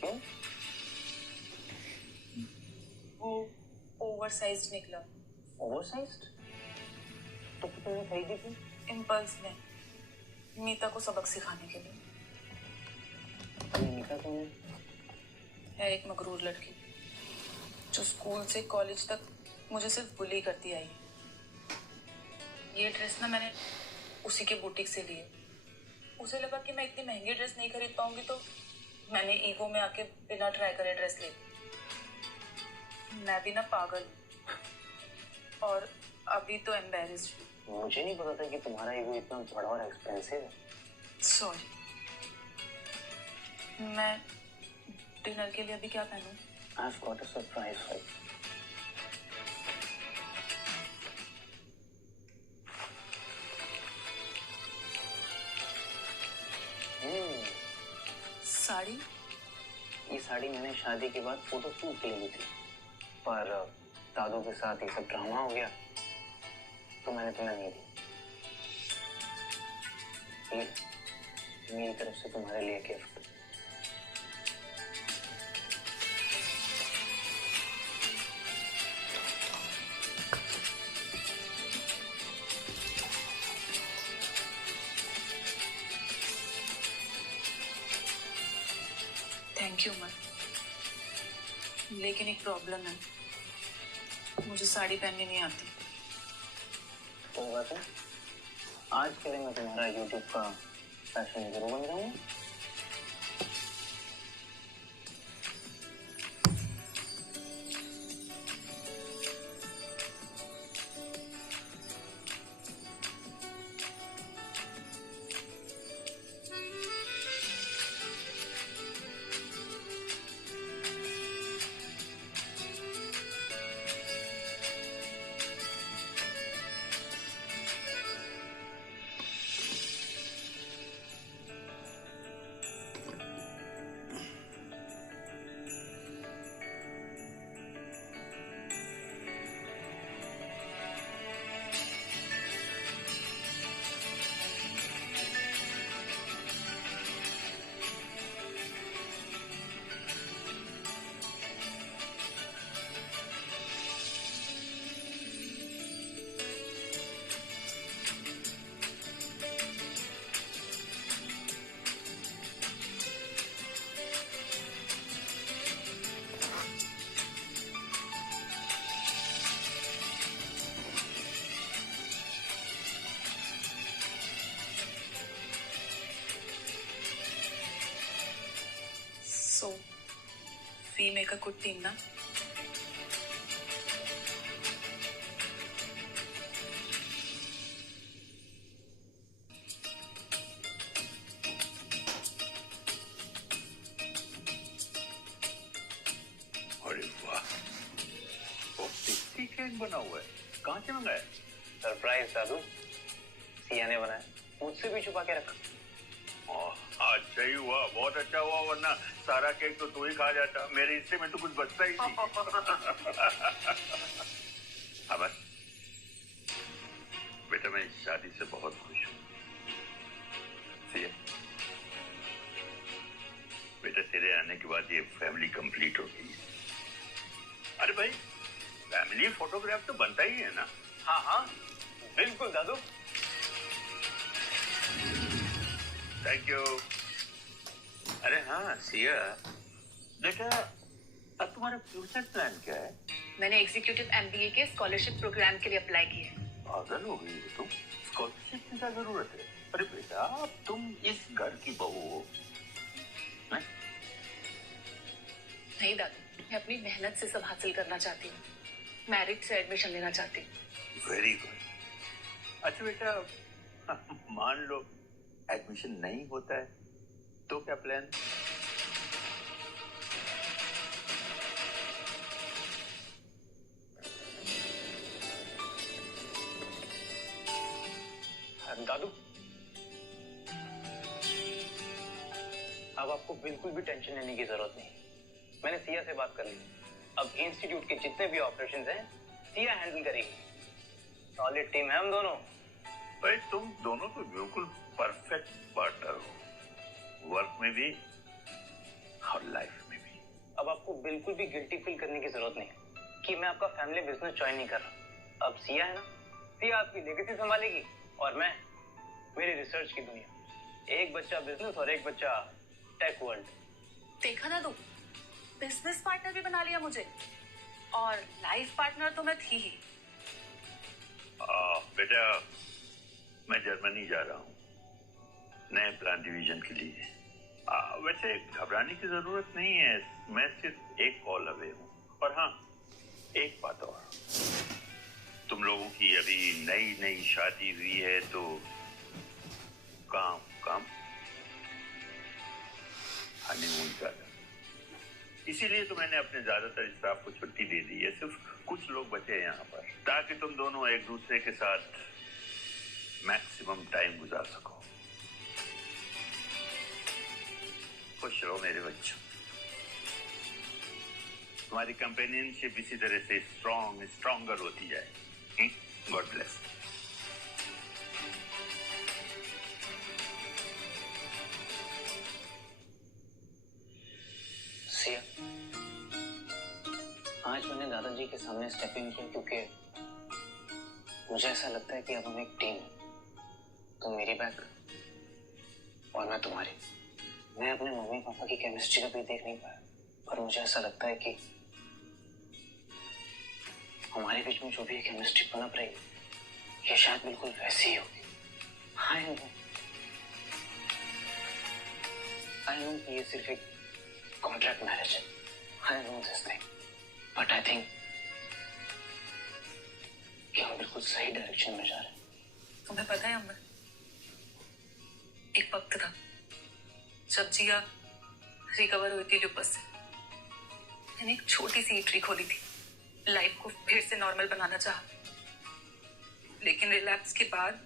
क्यों? वो ओवरसाइज्ड निकला। ओवरसाइज्ड? तो तुमने खरीदी थी? इम्पल्स में, मीता को सबक सिखाने के लिए। मीता कौन है? है एक मगरूर लड़की जो स्कूल से कॉलेज तक मुझे सिर्फ बुली करती आई। ये ड्रेस ना मैंने उसी के बुटीक से ली है। उसे लगा कि मैं इतनी महंगी ड्रेस नहीं खरीद पाऊंगी, तो मैंने ईगो में आके बिना ट्राई करे ड्रेस ले ली। मैं भी ना पागल हूँ और अभी तो एम्बेरस्ड हूँ। मुझे नहीं पता था कि तुम्हारा ईगो इतना बड़ा और एक्सपेंसिव है। सॉरी। मैं डिनर के लिए अभी क्या पहनूं? I've got a surprise for you. Sari? ये साड़ी मैंने शादी के बाद फोटो शूट के लिए ली थी, पर दादू के साथ ये सब ड्रामा हो गया तो मैंने तुम्हें नहीं दी। ये मेरी तरफ से तुम्हारे लिए गिफ्ट। थैंक यू मैम, लेकिन एक प्रॉब्लम है, मुझे साड़ी पहननी नहीं आती। कोई बात नहीं, आज के लिए मैं तुम्हारा YouTube का फैशन गुरु बन जाऊंगा। So, we make a good team, na? अरे वाह, वो टेस्टी केक बना हुआ है। कहाँ से मंगाया? सरप्राइज दादू, सिया ने बनाया, मुझसे भी छुपा के रखा। अच्छा ही हुआ, बहुत अच्छा हुआ, वरना सारा केक तो तू ही खा जाता, मेरे हिस्से में तो कुछ बचता ही नहीं। अब बेटा मैं इस शादी से बहुत खुश हूँ। बेटा तेरे आने के बाद ये फैमिली कंप्लीट हो गई। अरे भाई, फैमिली फोटोग्राफ तो बनता ही है ना? हाँ हाँ बिल्कुल दादू। Thank you. अरे हाँ सिया, बेटा अब तुम्हारा फ्यूचर प्लान क्या है? मैंने एग्जीक्यूटिव एमबीए के स्कॉलरशिप प्रोग्राम के लिए अप्लाई किया है। पागल हो गई हो तुम, स्कॉलरशिप की क्या जरूरत है? अरे बेटा तुम इस घर की बहू हो। नहीं दादू, मैं अपनी मेहनत से सब हासिल करना चाहती हूँ, मैरिट से एडमिशन लेना चाहती हूँ। Very good. अच्छा बेटा मान लो एडमिशन नहीं होता है तो क्या प्लान? दादू अब आपको बिल्कुल भी टेंशन लेने की जरूरत नहीं। मैंने सिया से बात कर ली, अब इंस्टीट्यूट के जितने भी ऑपरेशंस हैं सिया हैंडल करेगी। सॉलिड टीम है हम दोनों। भाई तुम दोनों तो बिल्कुल परफेक्ट पार्टनर हो, वर्क में भी और लाइफ में भी। अब आपको बिल्कुल भी गिल्टी फील करने की जरूरत नहीं कि मैं आपका फैमिली बिजनेस ज्वाइन नहीं कर रहा। अब सिया है ना, सिया आपकी लेगेसी संभालेगी और मैं मेरी रिसर्च की दुनिया। एक बच्चा बिजनेस और एक बच्चा टेक वर्ल्ड। देखा ना तू, बिजनेस पार्टनर भी बना लिया मुझे, और लाइफ पार्टनर तो मैं थी ही। बेटा मैं जर्मनी जा रहा हूँ नए प्लान डिवीजन के लिए। वैसे घबराने की जरूरत नहीं है, मैं सिर्फ एक कॉल अवे हूँ। और हाँ, एक बात और, तुम लोगों की अभी नई नई शादी हुई है तो काम काम हनीमून ज्यादा, इसीलिए तो मैंने अपने ज्यादातर स्टाफ को छुट्टी दे दी है। सिर्फ कुछ लोग बचे हैं यहाँ पर, ताकि तुम दोनों एक दूसरे के साथ मैक्सिमम टाइम गुजार सको। खुश रहो मेरे बच्चों, तुम्हारी कंपेनियनशिप इसी तरह से स्ट्रॉन्गर होती जाए। God bless. सिया, आज मैंने दादाजी के सामने स्टेप इन किया क्योंकि मुझे ऐसा लगता है कि अब हम एक टीम है। तुम मेरी बैक और मैं तुम्हारी। मैं अपने मम्मी पापा की केमिस्ट्री कभी देख नहीं पाया, पर मुझे ऐसा लगता है कि हमारे बीच में जो भी केमिस्ट्री पनप रही, ये शायद बिल्कुल वैसी ही होगी। आई नो कि ये सिर्फ एक कॉन्ट्रैक्ट मैरिज है। I know this thing, but I think कि हम बिल्कुल सही डायरेक्शन में जा रहे हैं। तुम्हें पता है अमर, एक वक्त था जब जिया रिकवर हुई थी लुपस से। मैंने एक छोटी सी ईटरी खोली थी, लाइफ को फिर से नॉर्मल बनाना चाहा, लेकिन रिलैप्स के बाद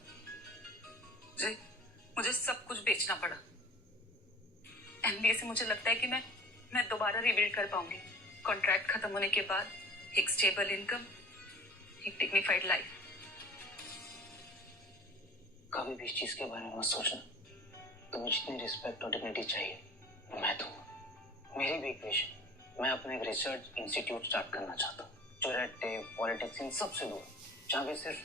मुझे सब कुछ बेचना पड़ा। एमबीए से मुझे लगता है कि मैं दोबारा रिबिल्ड कर पाऊंगी। कॉन्ट्रैक्ट खत्म होने के बाद एक स्टेबल इनकम, एक डिग्निफाइड लाइफ। कभी भी इस चीज के बारे में मत सोचना। तुम्हें जितनी रिस्पेक्ट और डिग्निटी चाहिए वो मैं दूंगा। मेरी भी एक विश, मैं अपना एक रिसर्च इंस्टीट्यूट स्टार्ट करना चाहता हूँ जो रेड टेप, पॉलिटिक्स, इन सबसे दूर, जहाँ पे सिर्फ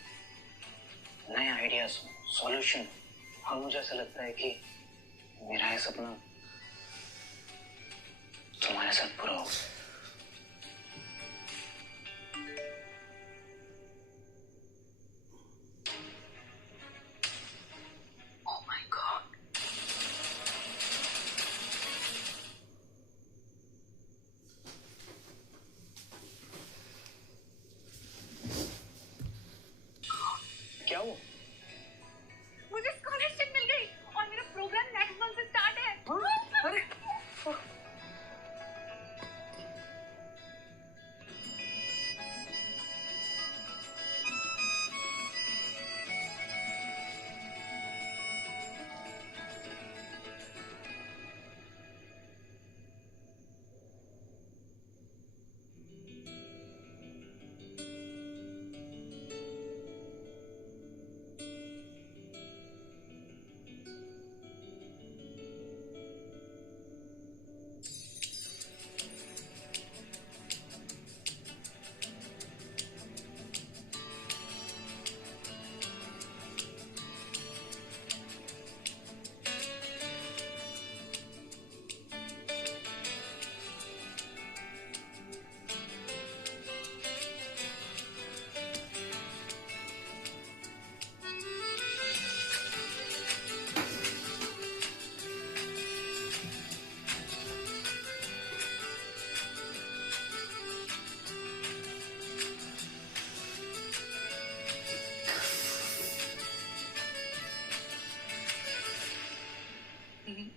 नए आइडियाज हो, सॉल्यूशन हो। और मुझे ऐसा लगता है कि मेरा ये सपना तुम्हारे साथ पूरा होगा। Oh my God. क्या हुआ? मुझे स्कॉलरशिप मिल गई और मेरा प्रोग्राम नेक्स्ट मंथ से स्टार्ट है। अरे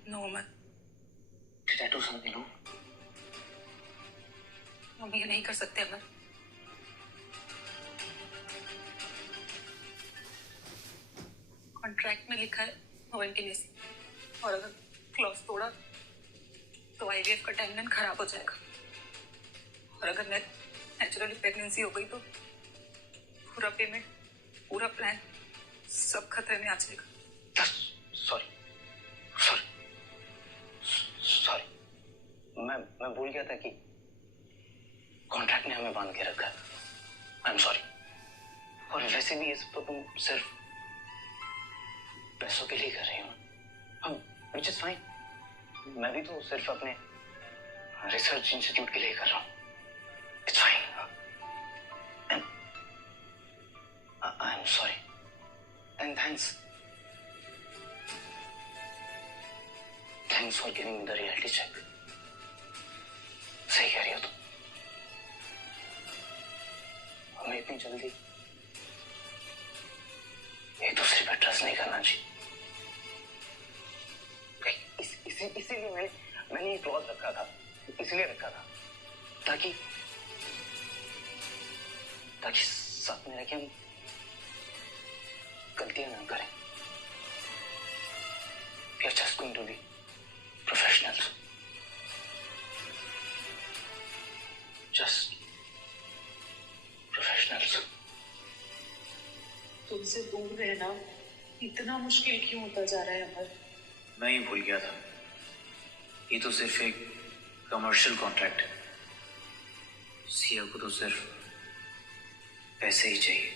no Amar, Did I do something wrong? हम ये नहीं कर सकते अमर। कॉन्ट्रैक्ट में लिखा है नो इंटीमेसी, और अगर क्लॉज तोड़ा तो आईवीएफ का टाइमलाइन खराब हो जाएगा, और अगर नेचुरली प्रेगनेंसी हो गई तो पूरा पेमेंट, पूरा प्लान सब खतरे में आ जाएगा। सॉरी, मैं भूल गया था कि कॉन्ट्रैक्ट ने हमें बांध के रखा है। आई एम सॉरी। और वैसे भी ये सब तो तुम सिर्फ पैसों के लिए कर रही हो, व्हिच इज फाइन। मैं भी तो सिर्फ अपने रिसर्च इंस्टीट्यूट के लिए कर रहा हूँ। It's fine. I am sorry and thanks thanks for giving me the reality check. सही कह रही हो तुम। हमें इतनी जल्दी एक दूसरे पर ट्रस्ट नहीं करना चाहिए। इसीलिए मैंने ये क्लॉज रखा था, इसीलिए रखा था ताकि साथ में रह के हम गलतियां ना करें। We are just going to be professionals. Just professionals. तुमसे दूर रहना इतना मुश्किल क्यों होता जा रहा है अमर? मैं ही भूल गया था, ये तो सिर्फ एक कमर्शियल कॉन्ट्रैक्ट है। सिया को तो सिर्फ पैसे ही चाहिए।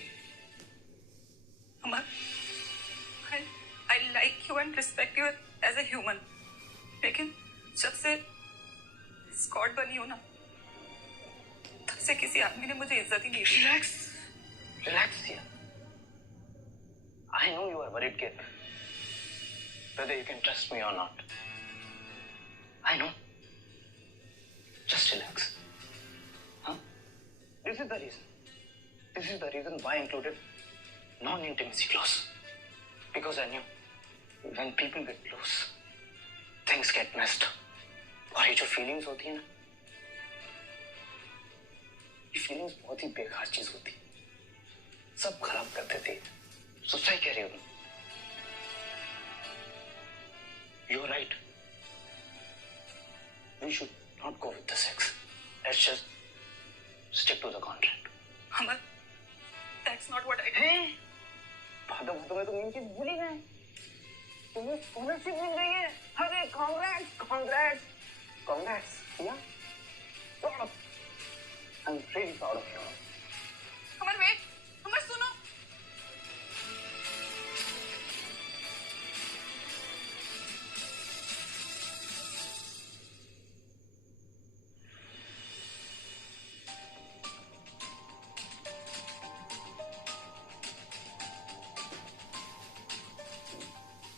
अमर, I like you and respect you as a human. लेकिन जब से स्कॉट बनी हो ना, तब से किसी आदमी ने मुझे इज्जत ही नहीं दी। Relax, Sia. I know you are worried, kid. Whether you can trust me or not. I know. Just relax. Huh? This is the reason. This is the reason why I included non-intimacy clause. Because I knew when people get close, things get messed up. और ये जो feelings होती है ना, ये feelings बहुत ही बेकार चीज होती है, सब खराब कर देती है। So सही कह रही हो तुम। You're right. We should not go with the sex. Let's just stick to the contract. Amar, that's not what I did. Hey! बातों में तो मेन चीज भूल ही गए। तुम्हें स्कॉलरशिप मिल रही है। अरे congrats, yeah? Proud of you. I'm really proud of you. Amar wait, अमर सुनो।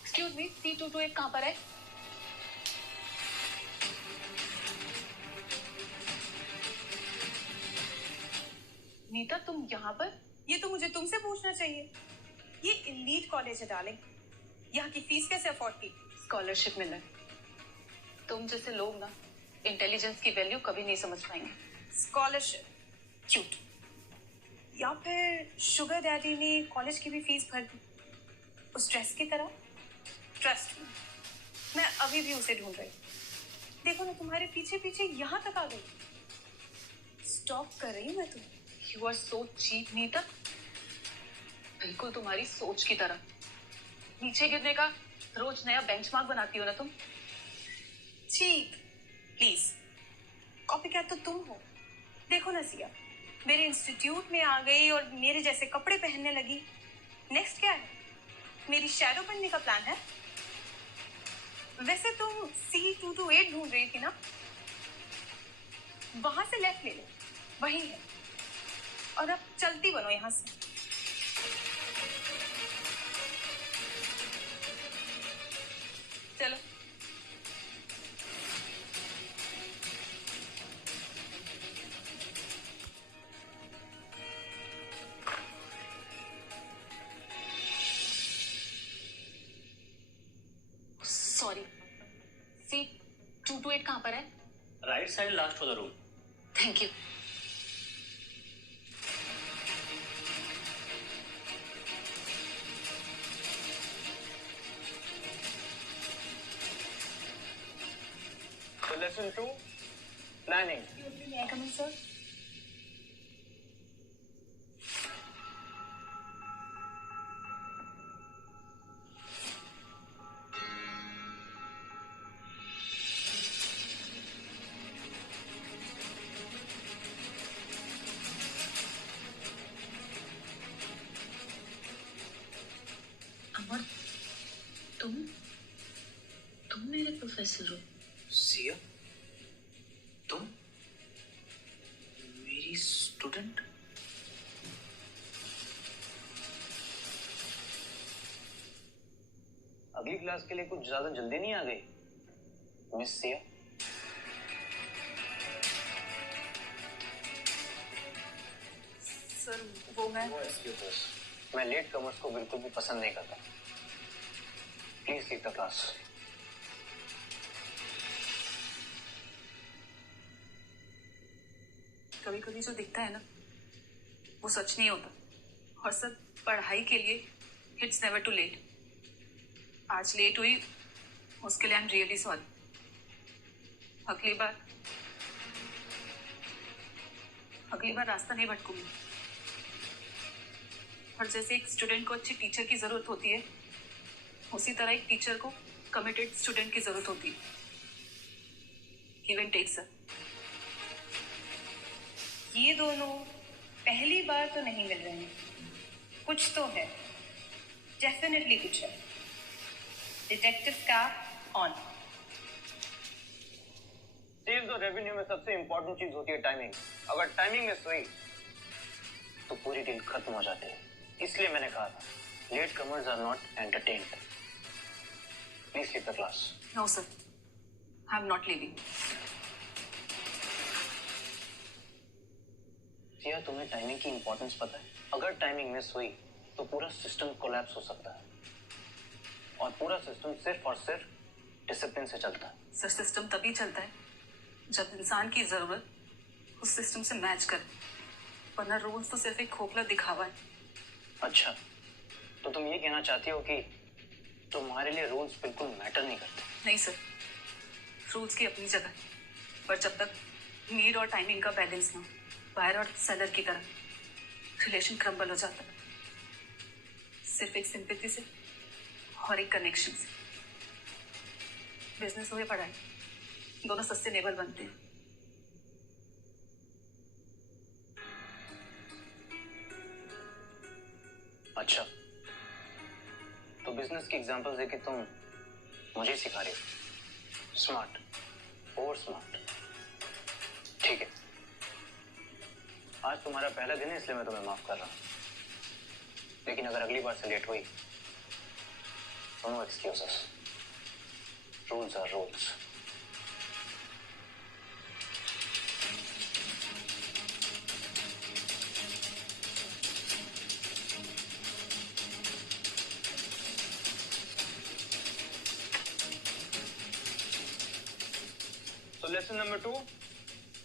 एक्सक्यूज मी, C228 कहाँ पर है? नीता, तुम यहाँ पर? ये तो मुझे तुमसे पूछना चाहिए। ये एलीट कॉलेज है डार्लिंग, यहाँ की फीस कैसे अफोर्ड की? स्कॉलरशिप मिल रहा है। तुम जैसे लोग ना इंटेलिजेंस की वैल्यू कभी नहीं समझ पाएंगे। स्कॉलरशिप क्यूट, या फिर शुगर डैडी ने कॉलेज की भी फीस भर दी उस ड्रेस की तरह। ट्रस्ट मी, मैं अभी भी उसे ढूंढ रही हूँ। देखो ना, तुम्हारे पीछे पीछे यहाँ तक आ गई। स्टॉप कर रही हूँ मैं तुम्हें। You are so cheap Nita, बिल्कुल तुम्हारी सोच की तरह। नीचे गिरने का रोज नया बेंचमार्क बनाती हो ना तुम। चीप प्लीज, कॉपी कैट तो तुम हो। देखो ना सिया, मेरे इंस्टीट्यूट में आ गई और मेरे जैसे कपड़े पहनने लगी। नेक्स्ट क्या है? मेरी शैडो बनने का प्लान है? वैसे तुम C228 ढूंढ रही थी ना, वहां से लेफ्ट ले लो, वही है। और अब चलती बनो यहां से। चलो। सॉरी, C228 कहाँ पर है? Right side last for the room. Thank you. Lesson 2, planning. May I come in, sir? अमर, तुम मेरे प्रोफेसर हो। सिया, तुम मेरी स्टूडेंट? अगली क्लास के लिए कुछ ज्यादा जल्दी नहीं आ गई? मिस सिया, सर वो मैं लेट कमर्स को बिल्कुल भी पसंद नहीं करता। Please leave the class. कभी कभी जो दिखता है ना वो सच नहीं होता। और सर पढ़ाई के लिए इट्स नेवर टू लेट। आज लेट हुई उसके लिए आई एम रियली सॉरी। अगली बार रास्ता नहीं भटकूंगी। और जैसे एक स्टूडेंट को अच्छी टीचर की जरूरत होती है उसी तरह एक टीचर को कमिटेड स्टूडेंट की जरूरत होती है। Give and take sir. ये दोनों पहली बार तो नहीं मिल रहे हैं, कुछ तो है, डेफिनेटली कुछ है। Detective cap on. सेल्स और रेवेन्यू में सबसे इंपॉर्टेंट चीज होती है टाइमिंग। अगर टाइमिंग मिस हुई तो पूरी डील खत्म हो जाती है। इसलिए मैंने कहा था latecomers are not entertained. Please leave the class. No sir, I am not leaving. Siya, तुम्हें टाइमिंग की इंपॉर्टेंस पता है? अगर टाइमिंग मिस हुई तो पूरा सिस्टम कोलैप्स हो सकता है और पूरा सिस्टम सिर्फ और सिर्फ डिसिप्लिन से चलता है। सर सिस्टम तभी चलता है जब इंसान की जरूरत उस सिस्टम से मैच करे, वरना रूल्स तो सिर्फ एक खोखला दिखावा है। अच्छा, तो तुम ये कहना चाहती हो कि तुम्हारे लिए रूल्स बिल्कुल मैटर नहीं करते? नहीं सर, रूल्स की अपनी जगह है, पर जब तक नीड और टाइमिंग का बैलेंस ना हो, बायर और सेलर की तरह रिलेशन क्रम्बल हो जाता है। सिर्फ एक सिंपैथी से और एक कनेक्शन से। बिजनेस हो या पढ़ाई, दोनों सस्टेनेबल बनते हैं। अच्छा, तो बिजनेस की एग्जांपल देके तुम मुझे सिखा रहे हो? Smart, over smart. ठीक है, आज तुम्हारा पहला दिन है इसलिए मैं तुम्हें माफ कर रहा हूं, लेकिन अगर अगली बार से लेट हुई तो no excuses. Rules are rules. So lesson number 2,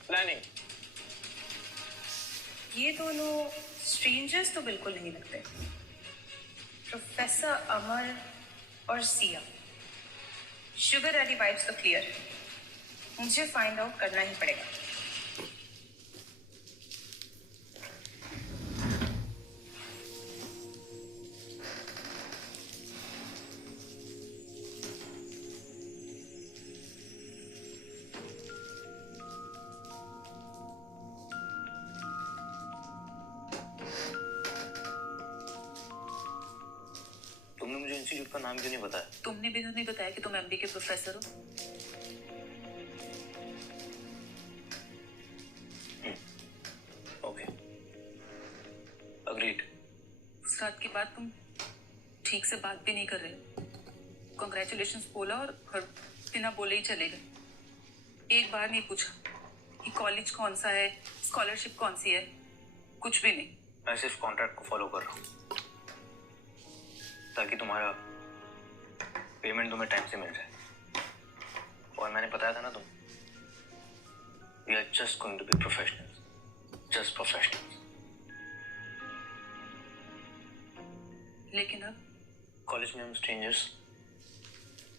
planning. ये दोनों स्ट्रेंजर्स तो बिल्कुल नहीं लगते। प्रोफेसर अमर और सिया, शुगर डैडी वाइब्स तो क्लियर है, मुझे फाइंड आउट करना ही पड़ेगा। तुमने मुझे इंस्टीट्यूट का नाम क्यों नहीं बताया? तुमने भी तो नहीं बताया कि तुम एमबी के प्रोफेसर हो। Okay, agreed. उस रात के बाद तुम ठीक से बात भी नहीं कर रहे हो। कॉन्ग्रेचुलेशंस बोला और बिना बोले ही चले गए। एक बार नहीं पूछा कि कॉलेज कौन सा है, स्कॉलरशिप कौन सी है, कुछ भी नहीं। मैं सिर्फ कॉन्ट्रैक्ट को फॉलो कर रहा हूँ ताकि तुम्हारा पेमेंट तुम्हें टाइम से मिल जाए। और मैंने बताया था ना तुम, we are just going to be professionals, just professionals. लेकिन अब कॉलेज में हम स्ट्रेंजर्स,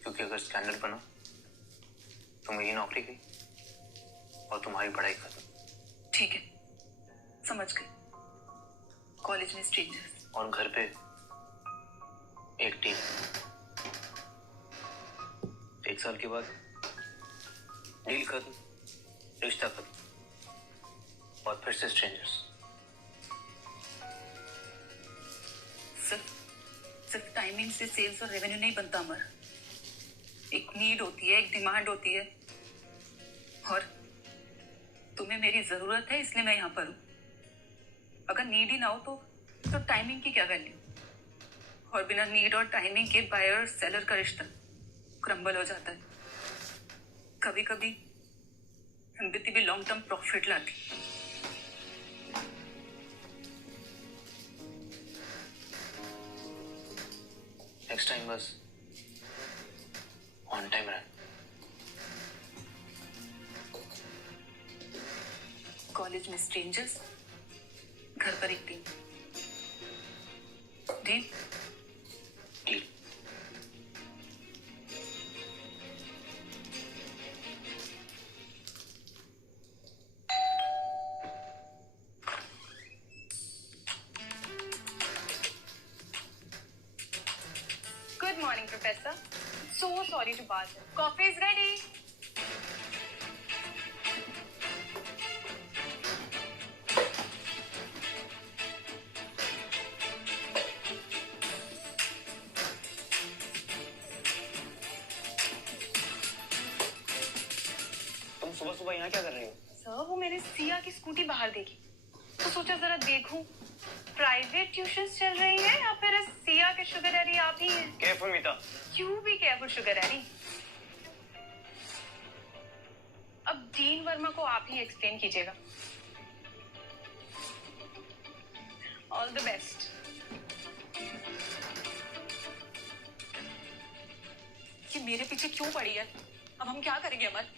क्योंकि अगर स्कैंडल बना तो मेरी नौकरी गई और तुम्हारी पढ़ाई खत्म। ठीक है, समझ गई। कॉलेज में स्ट्रेंजर्स और घर पे एक टीम। 1 साल के बाद डील खत्म, रिश्ता खत्म और फिर से स्ट्रेंजर्स। सिर्फ टाइमिंग से सेल्स और रेवेन्यू नहीं बनता अमर। एक नीड होती है, एक डिमांड होती है, और तुम्हें मेरी जरूरत है इसलिए मैं यहाँ पर हूँ। अगर नीड ही ना हो तो टाइमिंग की क्या वैल्यू? और बिना नीड और टाइमिंग के बायर और सेलर का रिश्ता क्रम्बल हो जाता है। कभी कभी एम्पैथी भी लॉन्ग टर्म प्रॉफिट लाती। नेक्स्ट टाइम बस ऑन टाइम रहे। कॉलेज में स्ट्रेंजर्स, घर पर एक team. Deal? Deal. Good morning, Professor. So sorry to bother. Coffee is ready. तुम सुबह सुबह यहाँ क्या कर रही हो? सर, वो मेरे सिया की स्कूटी बाहर देखी, तो सोचा जरा देखूं प्राइवेट ट्यूशंस चल रही है या फिर सिया के शुगर डैडी आप ही हैं। Careful Meeta. You be careful sugar daddy. अब डीन वर्मा को आप ही एक्सप्लेन कीजिएगा। All the best. ये मेरे पीछे क्यों पड़ी है? अब हम क्या करेंगे अमर?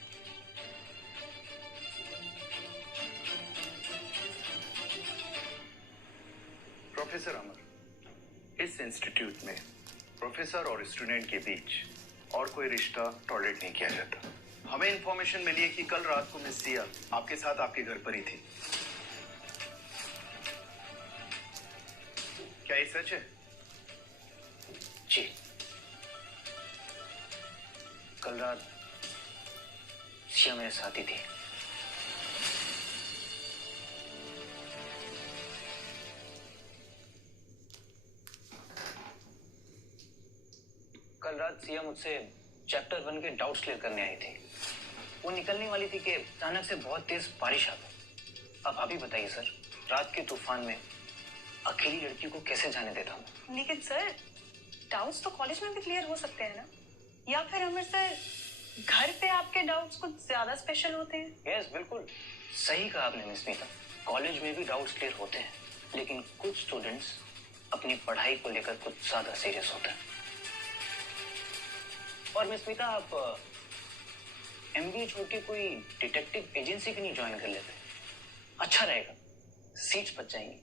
प्रोफेसर अमर, इस इंस्टीट्यूट में प्रोफेसर और स्टूडेंट के बीच और कोई रिश्ता टॉलरेट नहीं किया जाता। हमें इंफॉर्मेशन मिली है कि कल रात को मिस सिया आपके साथ आपके घर पर ही थी। क्या ये सच है? जी, कल रात सिया मेरे साथ ही थी। कल रात सिया मुझसे चैप्टर 1 के डाउट्स क्लियर करने आई थी। वो निकलने वाली थी कि अचानक से बहुत तेज बारिश आ गई। अब आप ही बताइए सर, रात के तूफान में अकेली लड़की को कैसे जाने देता हूँ? लेकिन सर, डाउट्स तो कॉलेज में भी क्लियर हो सकते हैं ना? या फिर अमर सर, घर पे आपके डाउट्स कुछ ज्यादा स्पेशल होते हैं? यस, बिल्कुल सही कहा आपने मिस मीता। कॉलेज में भी डाउट्स क्लियर होते हैं, लेकिन कुछ स्टूडेंट्स अपनी पढ़ाई को लेकर कुछ ज्यादा सीरियस होते हैं। और मिस मीता, आप एमबीए छोड़ के कोई डिटेक्टिव एजेंसी क्यों नहीं ज्वाइन कर लेते? अच्छा रहेगा, सीट्स बच जाएंगी।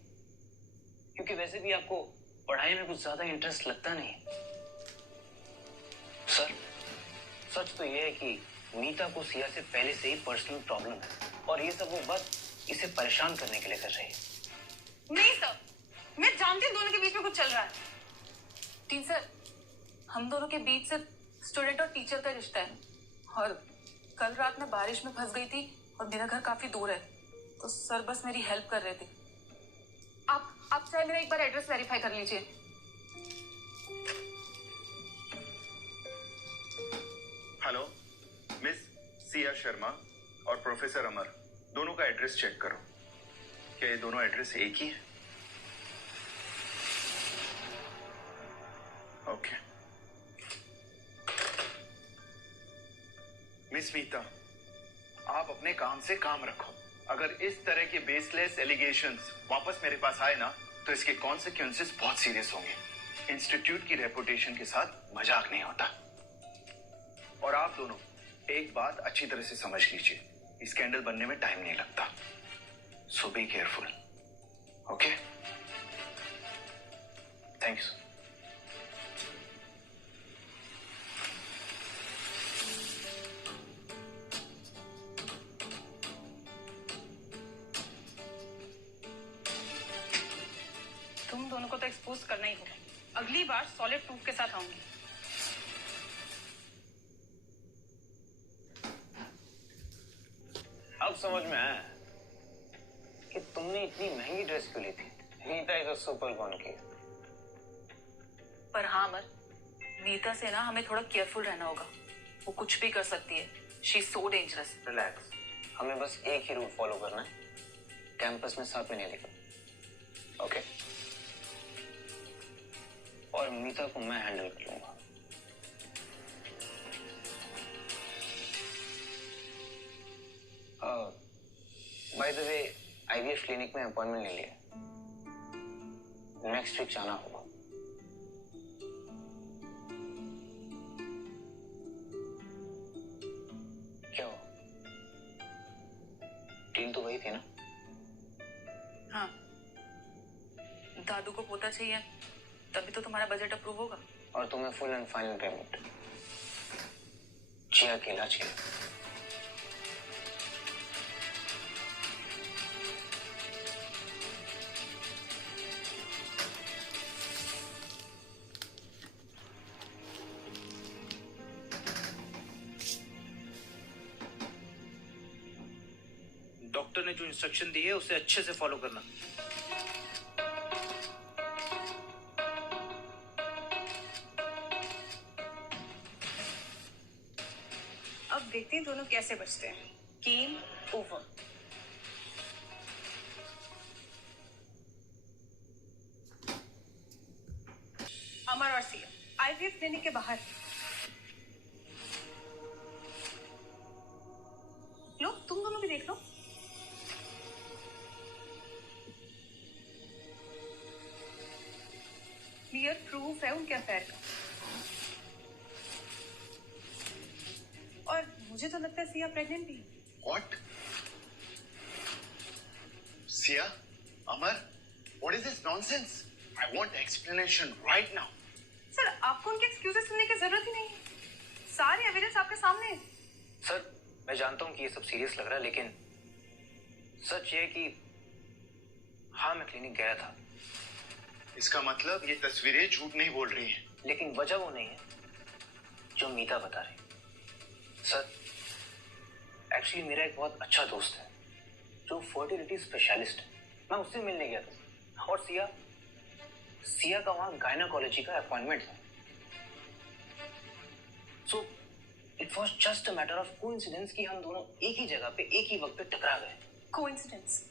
क्योंकि वैसे भी आपको पढ़ाई में कुछ ज्यादा इंटरेस्ट लगता नहीं। सर, सच तो यह है कि मीता को सिया से पहले से ही पर्सनल प्रॉब्लम है, और ये सब वो बस इसे परेशान करने के लिए कर रही है। नहीं सर, मैं जानती हूँ दोनों के बीच में कुछ चल रहा है। टीन सर, हम दोनों के बीच से स्टूडेंट और टीचर का रिश्ता है, और कल रात में बारिश में फंस गई थी और मेरा घर काफी दूर है, तो सर बस मेरी हेल्प कर रहे थे। आप चाहे मेरा एक बार एड्रेस वेरीफाई कर लीजिए। हेलो, मिस सिया शर्मा और प्रोफेसर अमर, दोनों का एड्रेस चेक करो। क्या ये दोनों एड्रेस एक ही है? ओके। मिस मीता, आप अपने काम से काम रखो। अगर इस तरह के बेसलेस एलिगेशंस वापस मेरे पास आए ना, तो इसके कॉन्सिक्वेंसेस बहुत सीरियस होंगे। इंस्टीट्यूट की रेपुटेशन के साथ मजाक नहीं होता। और आप दोनों एक बात अच्छी तरह से समझ लीजिए, स्कैंडल बनने में टाइम नहीं लगता। सो बी केयरफुल, ओके? थैंक्स। तुम दोनों को तो एक्सपोज करना ही होगा। अगली बार सॉलिड प्रूफ के साथ आऊंगी। अब समझ में आया कि तुमने इतनी महंगी ड्रेस क्यों ली थी। मीता इज अ सुपर कौन की। पर हाँ अमर, मीता से ना हमें थोड़ा केयरफुल रहना होगा। वो कुछ भी कर सकती है। She is so dangerous. Relax, हमें बस एक ही रूल फॉलो करना है, कैंपस में साथ में नहीं दिखा, ओके? और मीता को मैं हैंडल कर लूंगा। By the way IVF clinic में अपॉइंटमेंट ले लिया, नेक्स्ट वीक जाना होगा। क्या हो, डील तो वही थी ना? हाँ, दादू को पोता चाहिए तभी तो तुम्हारा बजट अप्रूव होगा। और तुम्हें फुल एंड फाइनल पेमेंट जिया के इलाज के लिए। डॉक्टर ने जो इंस्ट्रक्शन दी है उसे अच्छे से फॉलो करना। अब देखते हैं दोनों कैसे बचते हैं। Game over. अमर और सिया आईवीएफ क्लिनिक के बाहर। लो, तुम दोनों भी देख लो। क्लियर प्रूफ है उनके अफेयर का। और मुझे तो लगता है सिया प्रेग्नेंट भी है। What? Sia? Amar? What is this nonsense? I want explanation right now. Sir, आपको उनके एक्सक्यूजेस सुनने की जरूरत ही नहीं है। सारे एविडेंस आपके सामने है। सर, मैं जानता हूं कि ये सब सीरियस लग रहा है, लेकिन सच ये है कि हाँ, मैं क्लिनिक गया था। इसका मतलब ये तस्वीरें झूठ नहीं बोल रही हैं। लेकिन वजह वो नहीं है जो मीता बता रही। सर, एक्चुअली मेरा एक बहुत अच्छा दोस्त है जो फर्टिलिटी स्पेशलिस्ट है। मैं उससे मिलने गया था और सिया का वहां गायनाकोलॉजी का अपॉइंटमेंट था। So it was just a matter of coincidence कि हम दोनों एक ही जगह पे एक ही वक्त पे टकरा गए। कोइंसिडेंस?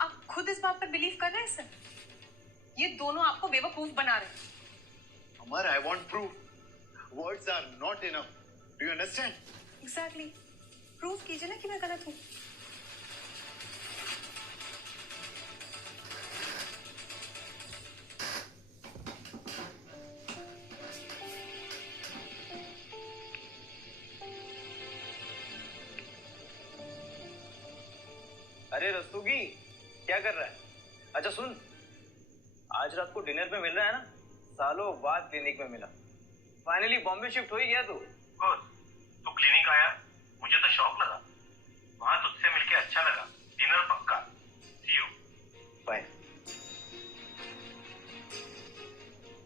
आप खुद इस बात पर बिलीव कर रहे हैं सर? ये दोनों आपको बेवकूफ बना रहे हैं। अमर, I want proof. Words are not enough. Do you understand? Exactly. Proof कीजिए ना कि मैं गलत हूँ। अरे रस्तोगी, क्या कर रहा है? अच्छा सुन, आज रात को डिनर पे मिल रहा है ना? सालों बाद क्लिनिक में मिला। फाइनली बॉम्बे शिफ्ट हो ही गया तू। तो क्लिनिक आया, मुझे तो शौक लगा। वहां तुझसे मिलके अच्छा लगा। डिनर पक्का। See you. बाय।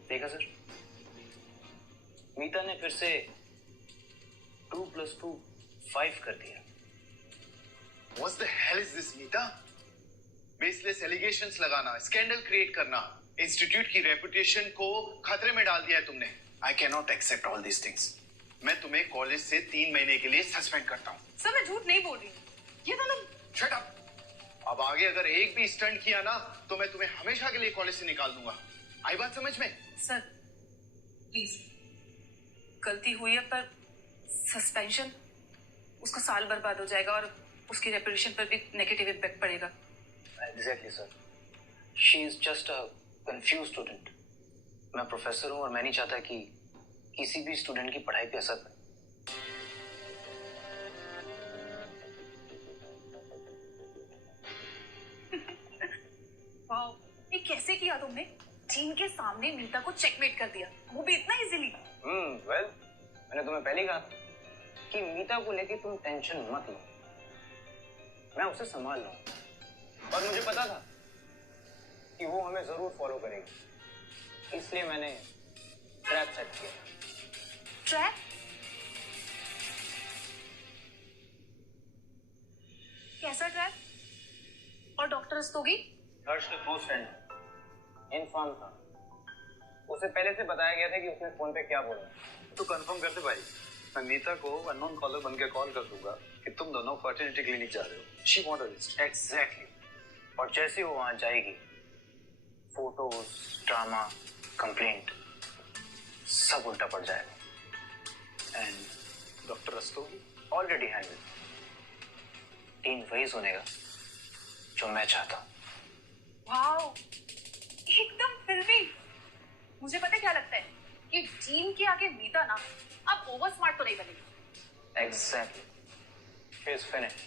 देखा सर, मीता ने फिर से 2 + 2 5 कर दिया। What the hell is this, Meeta? Baseless allegations लगाना, स्कैंडल क्रिएट करना, इंस्टीट्यूट की रेपुटेशन को खतरे में डाल दिया है तुमने। I cannot accept all these things. मैं तुम्हें कॉलेज से 3 महीने के लिए सस्पेंड करता हूँ। सर, मैं झूठ नहीं बोल रही हूँ। ये दोनों शट अप। अब आगे अगर एक भी स्टंट किया ना तो मैं तुम्हें हमेशा के लिए कॉलेज से निकाल दूंगा। आई बात समझ में? सर प्लीज, गलती हुई है पर सस्पेंशन, उसका साल बर्बाद हो जाएगा और उसकी रेपुटेशन पर भी नेगेटिव इम्पैक्ट पड़ेगा। Exactly sir, she is just a confuse student. मैं प्रोफेसर हूँ और मैं नहीं चाहता कि किसी भी स्टूडेंट की पढ़ाई पे असर पड़े। वाओ, ये कैसे किया तुमने? टीम के सामने मीता को चेकमेट कर दिया, वो भी इतना इजीली। वेल, मैंने तुम्हें पहले ही कहा था कि मीता को लेके तुम टेंशन मत लो, मैं उसे संभाल लूंगा। और मुझे पता था कि वो हमें जरूर फॉलो करेगी, इसलिए मैंने ट्रैप सेट किया। ट्रैप? कैसा ट्रैप? और डॉक्टर रस्तोगी? हर्ष का क्लोज फ्रेंड इनफॉर्म था, उसे पहले से बताया गया था कि उसने फोन पे क्या बोला। तो कंफर्म कर दे भाई, मैं नीता को अननोन कॉलर बन के कॉल कर दूंगा कि तुम दोनों फर्टिलिटी क्लिनिक जा रहे हो। She want a list. Exactly. और जैसे वो वहां जाएगी, फोटोज, ड्रामा, कंप्लेंट सब उल्टा पड़ जाएगा। And doctor Rastogi already handle. Team वही सुनेगा जो मैं चाहता हूँ। वाओ, एकदम फिल्मी। मुझे पता है क्या लगता है कि जीन के आगे मीता ना अब ओवर स्मार्ट तो नहीं बनेगी। Exactly, she is finished.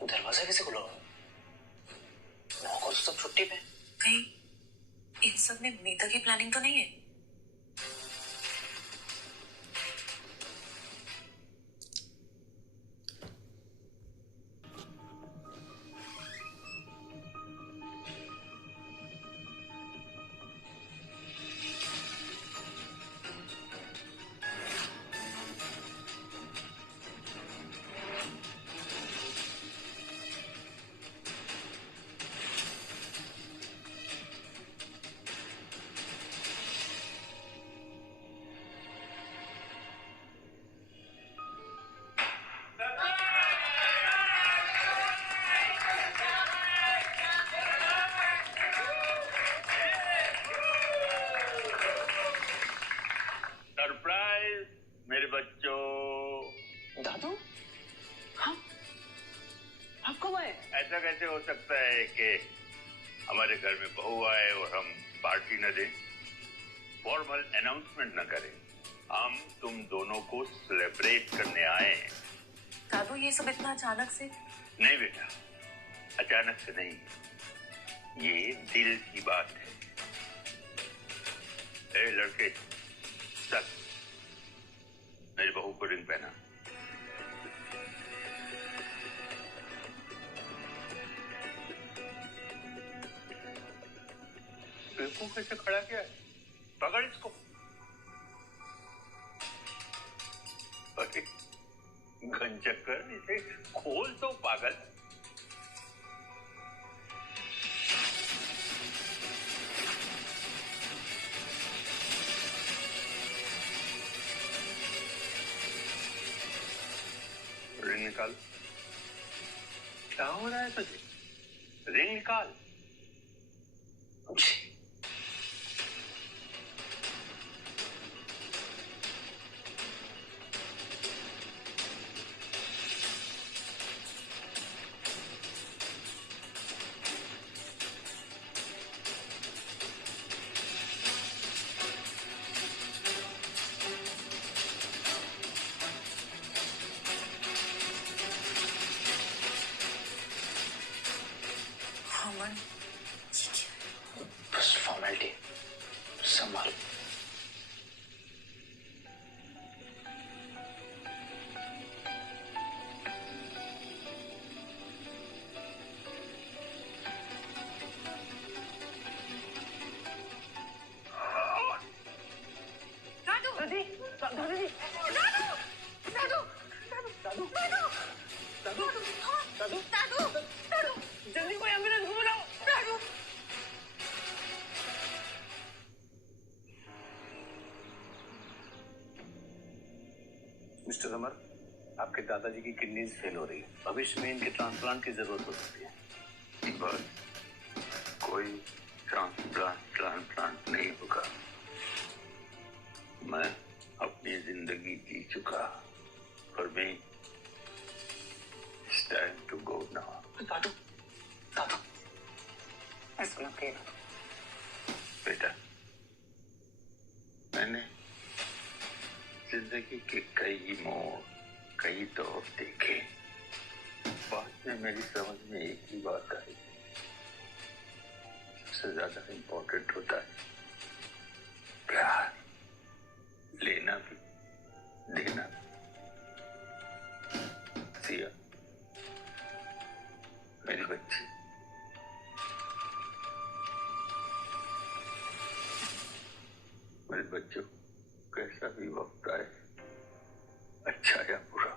दरवाजा कैसे खुला? नौकर तो सब छुट्टी पे। कहीं इन सब में मीता की प्लानिंग तो नहीं है? सरप्राइज मेरे बच्चों। दादू, हाँ, आप कब आए? ऐसा कैसे हो सकता है कि हमारे घर में बहू आए और हम पार्टी न दें, फॉर्मल अनाउंसमेंट न करें? हम तुम दोनों को सेलिब्रेट करने आए हैं। दादू, ये सब इतना अचानक से? नहीं बेटा, अचानक से नहीं, ये दिल की बात है। ए लड़के, चल मेरी बहू को रिंग पहना। बिल्कुल कैसे खड़ा किया है? पकड़ इसको। अरे घनचक्कर, इसे खोल तो पागल। रिंग निकाल। क्या हो रहा है तुझे? रिंग निकाल। बस फॉर्मेलिटी, संभाल। दादू, दादी, दादी, दादू, दादू, दादू, दादू, दादू, दादू, दादू, जल्दी कोई एम्बुलेंस बुलाओ, दादू। मिस्टर अमर, आपके दादाजी की किडनीज फेल हो रही है। भविष्य में इनके ट्रांसप्लांट की जरूरत हो सकती है। बस कोई ट्रांसप्लांट नहीं होगा। मैं अपनी जिंदगी जी चुका, और मैं it's time to go now. दादू, दादू, ऐसा मत कहिए। बेटा, मैंने जिंदगी के कई मोड़, कई दौर देखे। बाद में मेरी समझ में एक ही बात आई, सबसे ज्यादा इम्पोर्टेंट होता है प्यार, लेना भी, देना भी। सिया, मेरी बच्ची, मेरे बच्चों, कैसा भी वक्त आए, अच्छा या बुरा,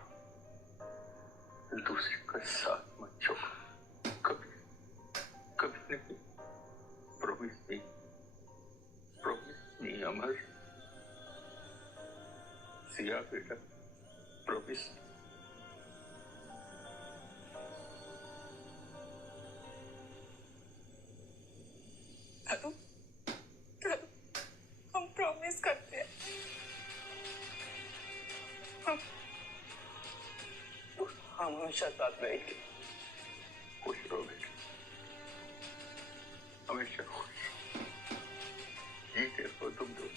दूसरे का साथ मत छोड़ो। कभी कभी नहीं। प्रॉमिस नहीं अमर। सिया बेटा, प्रॉमिस। दादू, दादू, हम प्रॉमिस करते हैं। हम हमेशा साथ रहेंगे। खुश रहो बेटे, हमेशा खुश जीते रहो तुम दो।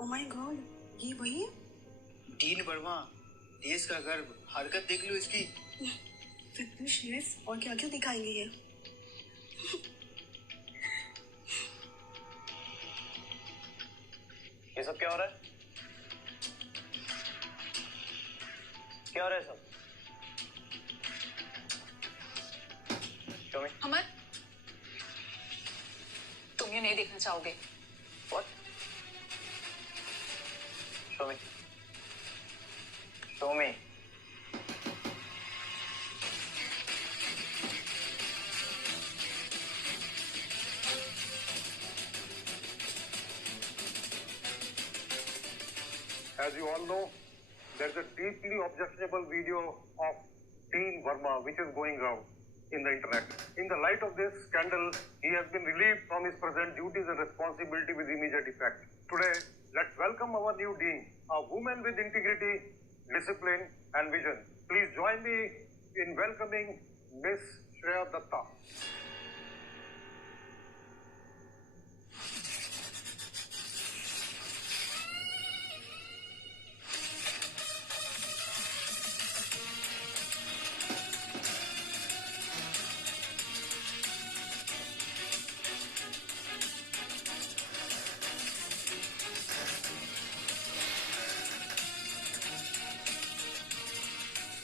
ओह माय गॉड, ये वही है? डीन वर्मा, देश का गर्व। हरकत देख लो इसकी। फिटनेस शेफ, और क्या क्या दिखाएंगे ये? ये सब क्या हो रहा है? क्या हो रहा है सब? अमर, तुम ये नहीं देखना चाहोगे। What? Show me. Show me. As you all know, there's a deeply objectionable video of Dean Verma which is going around in the internet. In the light of this scandal, he has been relieved from his present duties and responsibility with immediate effect. Today, let's welcome our new Dean, a woman with integrity, discipline and vision. Please join me in welcoming Miss Shreya Datta.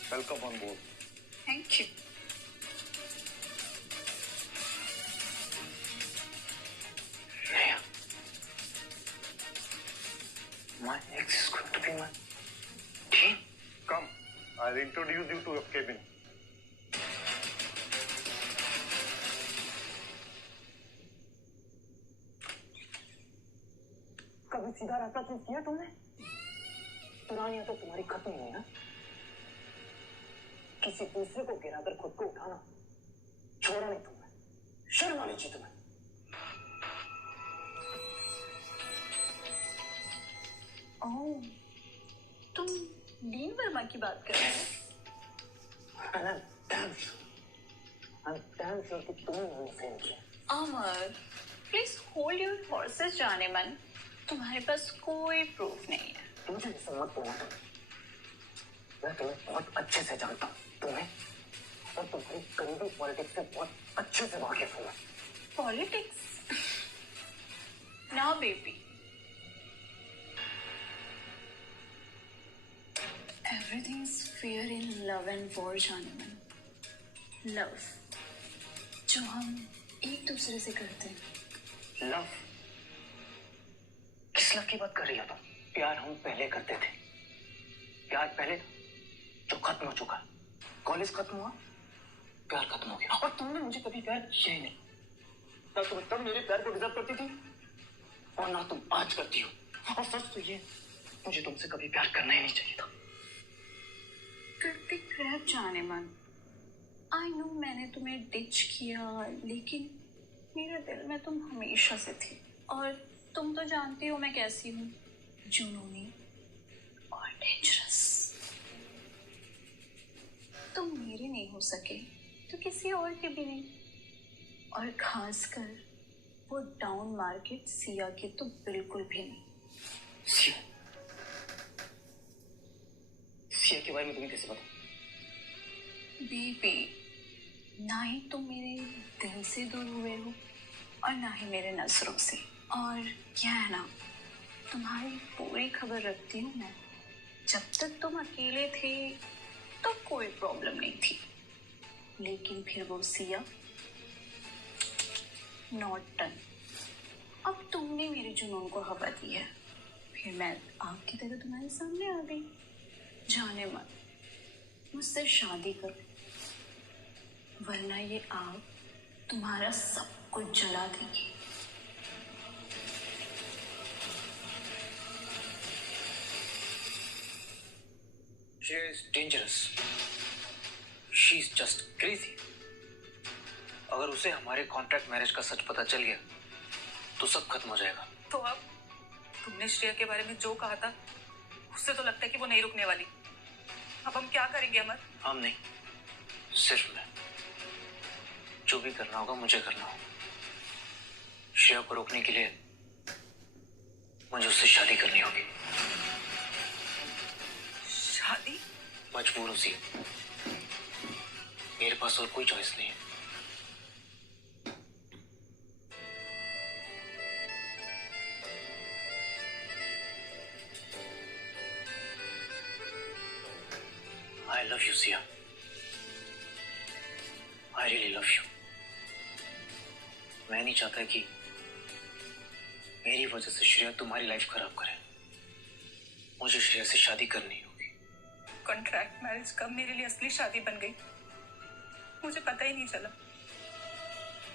Welcome on board. Thank you. Shreya, my ex is going to be my Dean. Come, I'll introduce you to your cabin. कभी सीधा रास्ता choose किया तुमने? पुरानी तो तुम्हारी खत्म हुई ना? किसी दूसरे को गिराकर खुद को उठाना छोड़ा नहीं तुमने। शर्म आनी चाहिए तुम्हें। ओह, तुम डीन वर्मा की बात कर रहे हो? I'm damn sure कि तुमने मुझे फोन किया। अमर, प्लीज होल्ड योर हॉर्सेस जाने मन। तुम्हारे पास कोई प्रूफ नहीं है। मुझे ऐसा मत बोलना तुम। मैं तुम्हें बहुत अच्छे से जानता हूँ, तुम्हें और तुम्हारी गंदी पॉलिटिक्स से बहुत अच्छे से वाकिफ हूँ। पॉलिटिक्स? ना baby, everything is fair in love and war जाने मन। लव जो हम एक दूसरे से करते हैं। लव? किस लव की बात कर रही हो तुम? प्यार हम पहले करते थे। प्यार पहले जो खत्म हो चुका। कॉलेज खत्म हुआ, प्यार खत्म हो गया। और तुमने मुझे कभी प्यार किया ही नहीं। तब मेरे प्यार को डिजर्व करती थी और ना तुम आज करती हो। और सच तो ये, मुझे तुमसे कभी प्यार करना ही नहीं चाहिए था। करते क्रैप जाने मन। आई नो मैंने तुम्हें डिच किया, लेकिन मेरे दिल में तुम हमेशा से थे। और तुम तो जानती हो मैं कैसी हूँ, जुनूनी और डेंजरस। तुम मेरे नहीं हो सके तो किसी और के भी नहीं। और खासकर वो डाउन मार्केट सिया के तो बिल्कुल भी नहीं। सिया के बारे में तुम्हें कैसे पता? बेबी, ना ही तुम मेरे दिल से दूर हुए हो और ना ही मेरे नजरों से। और क्या है ना, तुम्हारी पूरी खबर रखती हूँ मैं। जब तक तुम अकेले थे तो कोई प्रॉब्लम नहीं थी, लेकिन फिर वो सिया नॉट डन। अब तुमने मेरे जुनून को हवा दी है, फिर मैं आग की तरह तुम्हारे सामने आ गई। जाने मत, मुझसे शादी कर, वरना ये आग तुम्हारा सब कुछ जला देगी। She is dangerous. She's just crazy. अगर उसे हमारे कॉन्ट्रैक्ट मैरिज का सच पता चल गया तो सब खत्म हो जाएगा। तो अब तुमने श्रेया के बारे में जो कहा था उससे तो लगता है कि वो नहीं रुकने वाली। अब हम क्या करेंगे अमर? हम नहीं, सिर्फ मैं। जो भी करना होगा मुझे करना होगा। श्रेया को रोकने के लिए मुझे उससे शादी करनी होगी। शादी? मजबूर उसी, मेरे पास और कोई चॉइस नहीं है। I love you, Sia. I really love you. मैं नहीं चाहता कि मेरी वजह से श्रेया तुम्हारी लाइफ खराब करे। मुझे श्रेया से शादी करनी होगी। कॉन्ट्रैक्ट मैरिज कब मेरे लिए असली शादी बन गई मुझे पता ही नहीं चला।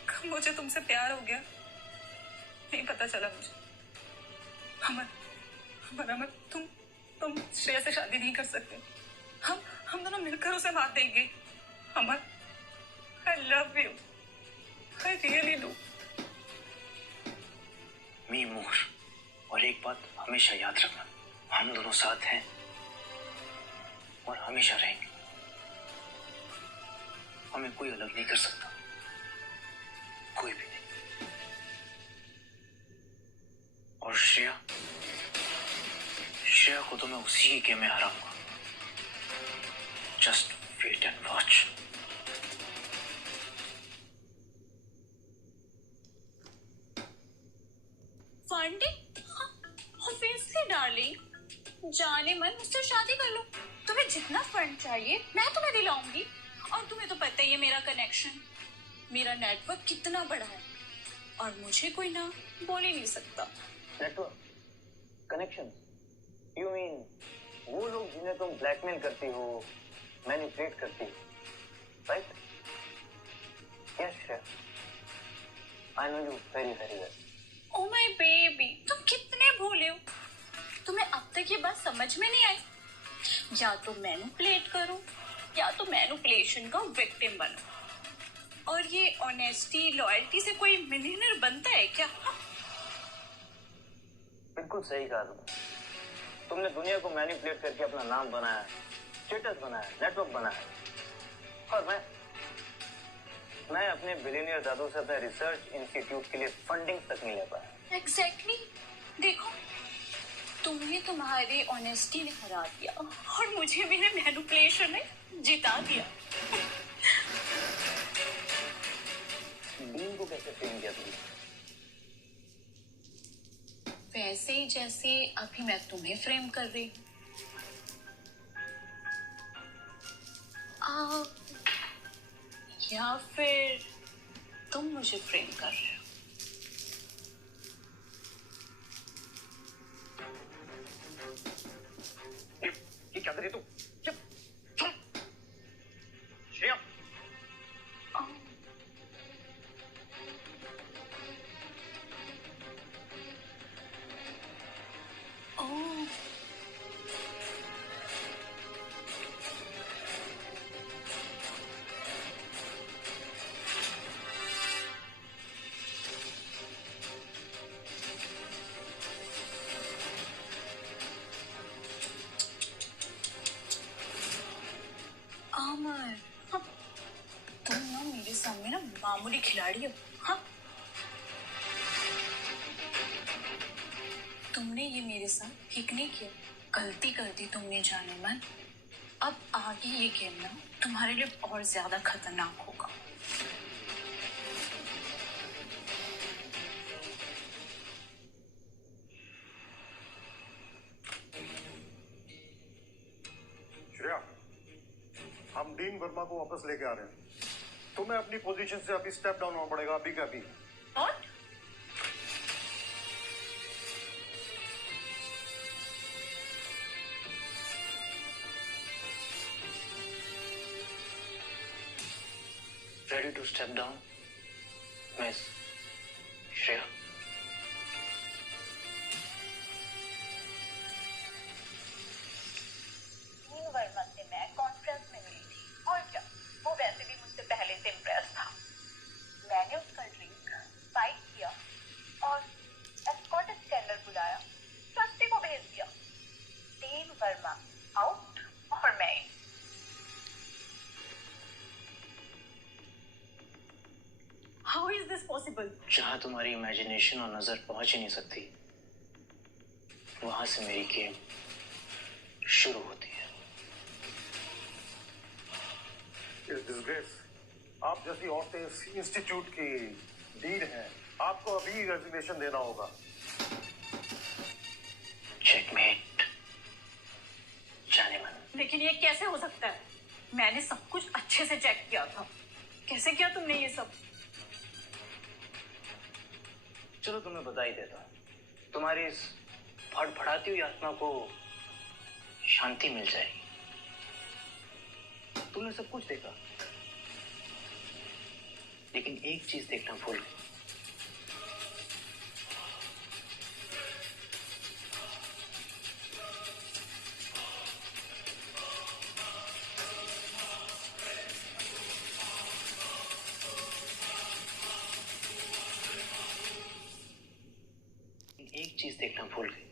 कब मुझे तुमसे प्यार हो गया नहीं पता चला मुझे। अमर अमर अमर तुम श्रेया से शादी नहीं कर सकते। हम दोनों मिलकर उसे मार देंगे। अमर I love you. I really do. मी मोर। और एक बात हमेशा याद रखना, हम दोनों साथ हैं और हमेशा रहेंगे। हमें कोई अलग नहीं कर सकता, कोई भी नहीं। और श्रेया को तो मैं उसी के गेम में हराऊंगा। Just wait and watch. Funding? Obviously darling, जाने मन मुझसे शादी कर लो। तुम्हें जितना फंड चाहिए मैं तुम्हें दिलाऊंगी। और तुम्हें तो पता ही है मेरा कनेक्शन, मेरा नेटवर्क कितना बड़ा है और मुझे कोई ना बोल ही नहीं सकता। नेटवर्क, कनेक्शन, यू मीन वो लोग जिन्हें तुम ब्लैकमेल करती हो, मैनिपुलेट करती हो, right? Yes Shreya, I know you very very well. Oh my baby, तुम कितने भोले हो। तुम्हें अब तक ये बात समझ में नहीं आई? या तो मैनिपुलेट करो या तो मैनिपुलेशन का विक्टिम बनो। और ये ऑनेस्टी लॉयल्टी से कोई मिलियनर बनता है क्या? बिल्कुल सही कहा तुमने दुनिया को मैनिपुलेट करके अपना नाम बनाया, स्टेटस बनाया, नेटवर्क बनाया। और मैं अपने बिलियनियर दादू से अपने रिसर्च इंस्टीट्यूट के लिए फंडिंग तक नहीं ले पाया। एग्जैक्टली। देखो, तुम्हें तुम्हारी ऑनेस्टी ने हरा दिया और मुझे मेरे मैनिपुलेशन ने जिता दिया। डीन को कैसे फ्रेम किया तुमने? वैसे ही जैसे अभी मैं तुम्हें फ्रेम कर रही हूँ। या फिर तुम मुझे फ्रेम कर रहे हो? ये क्या कर रही तू? श्रेया, तुम ना मेरे सामने ना मामूली खिलाड़ी हो। हाँ, तुमने ये मेरे साथ ठीक नहीं किया, गलती कर दी तुमने जाने मन। अब आगे ये गेम ना तुम्हारे लिए और ज्यादा खतरनाक होगा। श्रेया, हम डीन वर्मा को वापस लेके आ रहे हैं। तुम्हें अपनी पोजीशन से अभी स्टेप डाउन होना पड़ेगा, अभी का अभी। और ready to step down, Miss Shreya? Verma से मैं कॉन्फ्रेंस में मिली थी और क्या, वो वैसे भी मुझसे पहले से इम्प्रेस था। How is this possible? जहां तुम्हारी इमेजिनेशन और नजर पहुंच ही नहीं सकती, वहां से मेरी गेम शुरू होती है। इस डिसग्रेस, आप जैसी औरतें इस इंस्टीट्यूट की डीन हैं, आपको अभी रेजिग्नेशन देना होगा। चेकमेट, जाने मन। लेकिन ये कैसे हो सकता है? मैंने सब कुछ अच्छे से चेक किया था। कैसे किया तुमने ये सब? चलो तुम्हें बता ही देता हूं, तुम्हारी इस फड़फड़ाती हुई आत्मा को शांति मिल जाएगी। तुमने सब कुछ देखा, लेकिन एक चीज देखना भूल गई। एक चीज देखना भूल गई।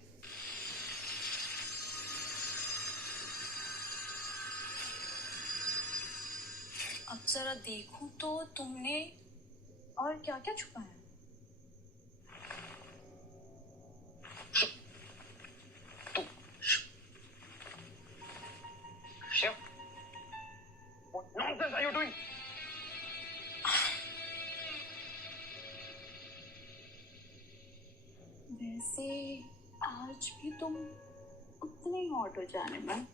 अब जरा देखूं तो तुमने और क्या क्या छुपाया? Shiv, what nonsense are you doing? वैसे आज भी तुम उतने ही हॉट हो जाने में।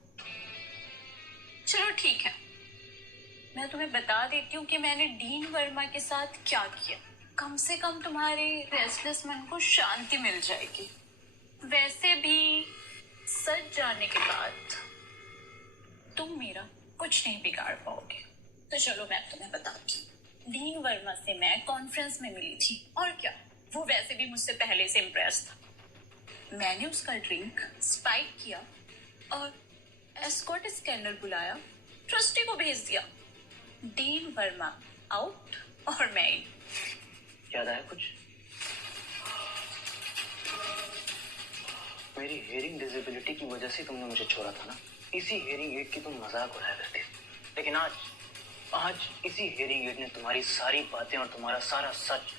चलो ठीक है, मैं तुम्हें बता देती हूँ कि मैंने डीन वर्मा के साथ क्या किया। कम से कम तुम्हारे रेस्टलेस मन को शांति मिल जाएगी। वैसे भी सच जाने के बाद तुम मेरा कुछ नहीं बिगाड़ पाओगे। तो चलो मैं तुम्हें बताती हूँ। डीन वर्मा से मैं कॉन्फ्रेंस में मिली थी, और क्या, वो वैसे भी मुझसे पहले से इम्प्रेस था। मैंने उसका ड्रिंक स्पाइक किया और एस्कॉर्ट स्कैनर बुलाया, ट्रस्टी को भेज दिया। डीन वर्मा आउट और मैं इन। याद आया कुछ? मेरी हेयरिंग डिसेबिलिटी की वजह से तुमने मुझे छोड़ा था ना। इसी हेयरिंग एड की तुम मजाक उड़ाया करते, लेकिन आज इसी हेयरिंग एड ने तुम्हारी सारी बातें और तुम्हारा सारा सच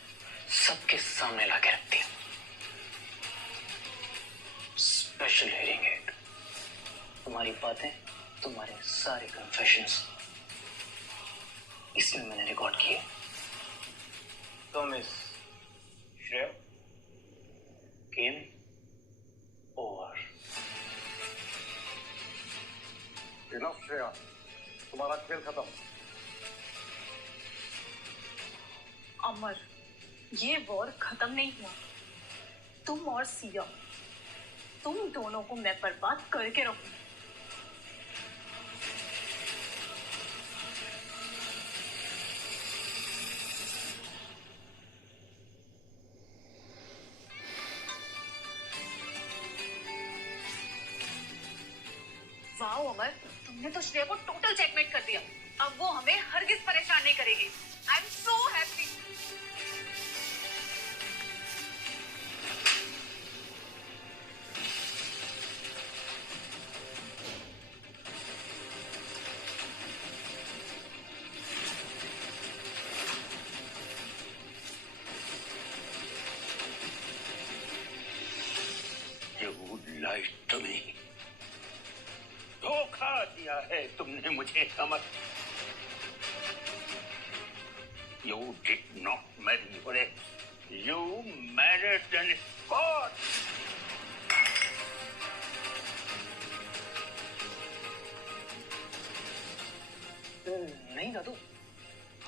सबके सामने लाके रख दिया। स्पेशल हेयरिंग एड, तुम्हारी बातें, तुम्हारे सारे कन्फेशंस इसमें मैंने रिकॉर्ड किए। तो miss Shreya, game over. Enough Shreya, तुम्हारा खेल खत्म। अमर, ये वॉर खत्म नहीं हुआ। तुम और सिया, तुम दोनों को मैं बर्बाद करके रखूं। वाह अमर, तुमने तो श्रेया को टोटल चेकमेट कर दिया। अब वो हमें हरगिज परेशान नहीं करेगी। I am so happy. You lied to me. धोखा दिया है तुमने मुझे अमर। You did not marry her. You married an escort. नहीं दादू,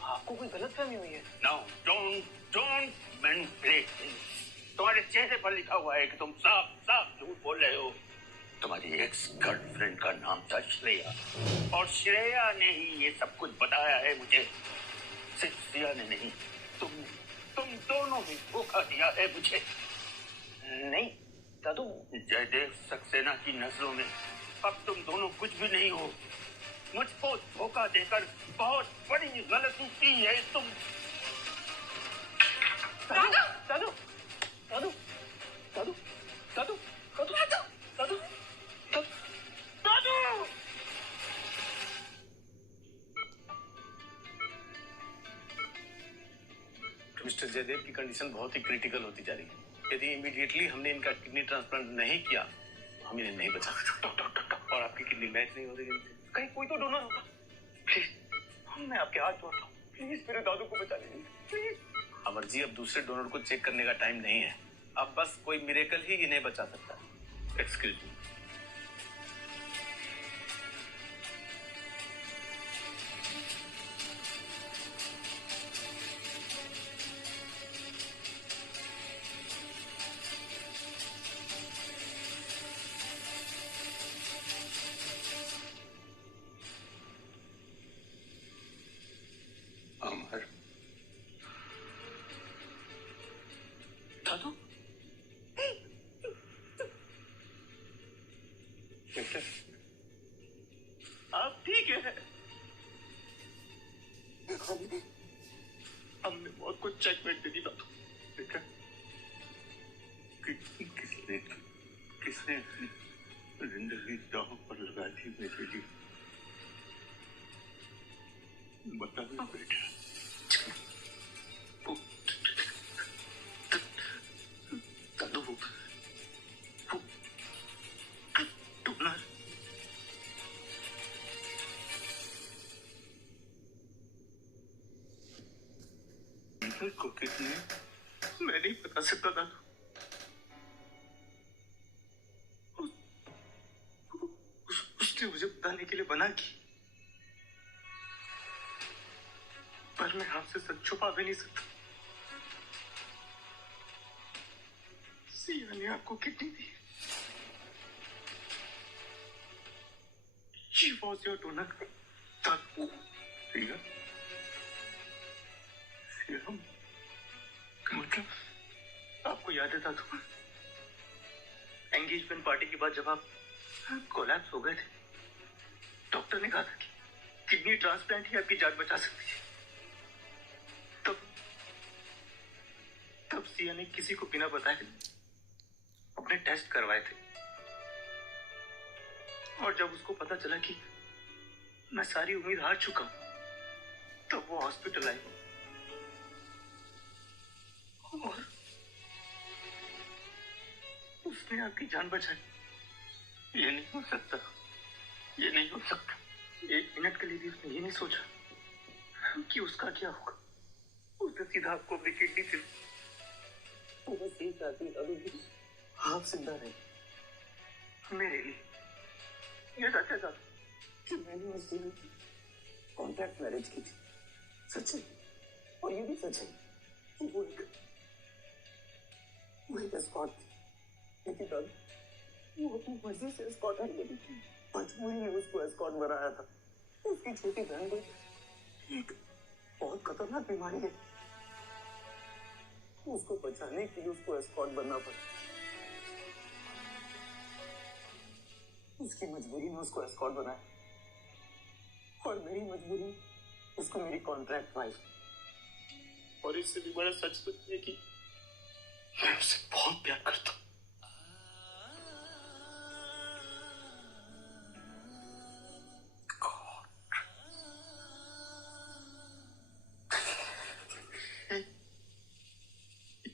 आपको कोई गलतफहमी हुई है। Now don't manipulate things. तुम्हारे चेहरे पर लिखा हुआ है कि तुम साफ झूठ बोल रहे हो। तुम्हारी एक्स गर्लफ्रेंड का नाम था श्रेया, और श्रेया ने ही ये सब कुछ बताया है मुझे। सिर्फ श्रेया ने नहीं, तुम दोनों ने धोखा दिया है मुझे। नहीं दादू, जयदेव सक्सेना की नजरों में अब तुम दोनों कुछ भी नहीं हो। मुझको धोखा देकर बहुत बड़ी गलती की है तुम। दादू दादू दादू दादू दादू दादू दादू दादू। मिस्टर जयदेव की कंडीशन बहुत ही क्रिटिकल होती जा रही है। यदि इमीडिएटली हमने इनका किडनी ट्रांसप्लांट नहीं किया तो हम इन्हें नहीं बचा सकते। और आपकी किडनी मैच नहीं हो रही है। कहीं कोई तो डोनर होगा। प्लीज, मैं आपके हाथ जोड़ता हूँ, प्लीज मेरे दादू को बचा लीजिए प्लीज। अमर जी, अब दूसरे डोनर को चेक करने का टाइम नहीं है। अब बस कोई मिरेकल ही इन्हें बचा सकता है। Excuse me. अमर, दादू, आप ठीक है? हमने मौत को चेकमेट दे दी दादू। बेटा, किसने अपनी जिंदगी दांव पर लगा दी मेरे लिए? बता दो बेटा। दादू, वो डोनर को कितने? मैं नहीं बता सकता दादू। उसने मुझे बताने के लिए मना की, पर मैं आपसे सच छुपा भी नहीं सकता। सिया ने आपको kidney the. She was your donor. दादू, सिया, मतलब आपको याद है दादू, एंगेजमेंट पार्टी के बाद जब आप कोलैप्स हो गए थे, डॉक्टर ने कहा था कि किडनी ट्रांसप्लांट ही आपकी जान बचा सकती है। तब सिया ने किसी को बिना बताए अपने टेस्ट करवाए थे, और जब उसको पता चला कि मैं सारी उम्मीद हार चुका हूं, तब वो हॉस्पिटल आई और उसने आपकी जान बचाई। ये नहीं हो सकता, ये नहीं हो सकता। एक मिनट के लिए भी उसने ये नहीं सोचा कि उसका क्या होगा। उसने सीधा आपको अपनी किडनी दी। वो बस ये चाहती है आप जिंदा रहे मेरे लिए। ये सच है कि मैंने उस दिन कॉन्ट्रैक्ट मैरिज की थी, सच है। और ये भी सच है कि वो एक एस्कॉर्ट थी, लेकिन दादा वो अपनी मर्जी से एस्कॉर्ट नहीं बनी थी। मजबूरी ने उसको एस्कॉर्ट बनाया था। उसकी छोटी बहन को एक बहुत खतरनाक बीमारी है, उसको बचाने के लिए उसको एस्कॉर्ट बनना पड़ा। उसकी मजबूरी ने उसको एस्कॉर्ट बनाया, और मेरी मजबूरी उसको मेरी कॉन्ट्रैक्ट वाइफ। और इससे भी बड़ा सच तो है कि मैं उससे बहुत प्यार करता हूँ।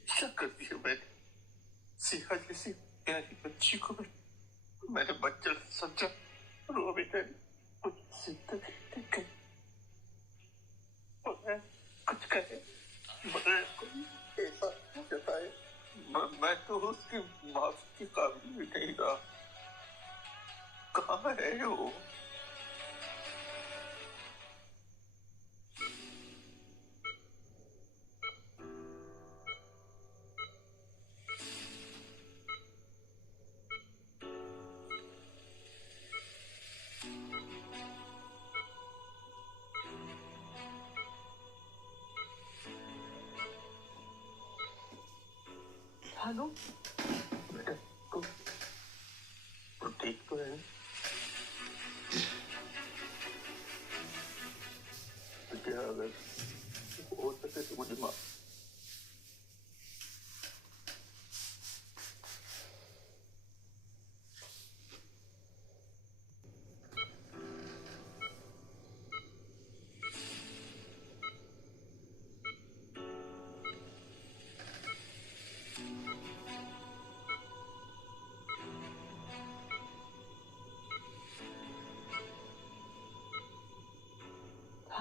क्या कर दिया मैंने? सिया जैसी प्यारी बच्ची को मैंने बच्चा समझा, रो बेटा कुछ सीखता नहीं, और मैं कुछ कहे मैं कोई ऐसा जताए, मैं तो उसकी माफ के काबिल भी नहीं रहा। कहाँ है वो? हेलो बेटा, तो ठीक तो है? क्या अगर हो सके तो मुझे माफ।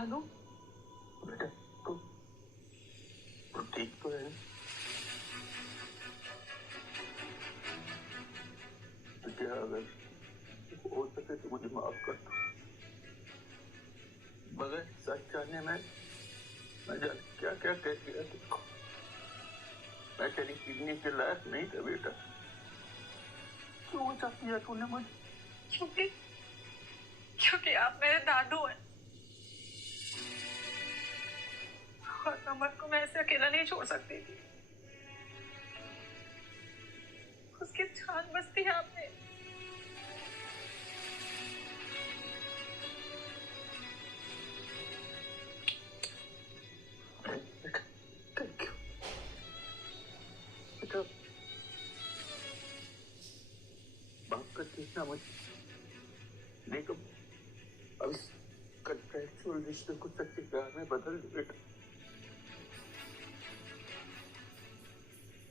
दादू बेटा तो ठीक तो है? तो क्या अगर हो सके तो मुझे माफ कर दो। मगर सच जाने में मैं जाने क्या क्या कह दिया तुमको। मैं तेरी किडनी के लायक नहीं था बेटा। क्यों चाहती है तूने मुझे? क्योंकि आप मेरे दादू हैं और अमर को मैं ऐसे अकेला नहीं छोड़ सकती थी। उसकी जान बसती है आपने। माफ कर देना मुझे। नहीं तो अब इस कंट्रैक्चुअल रिश्ते को सच्चे प्यार में बदल दे बेटा।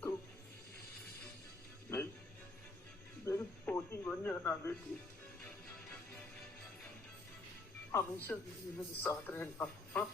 तो मेरी पोती बन जाना बेटी। हमेशा मेरे साथ रहना। हाँ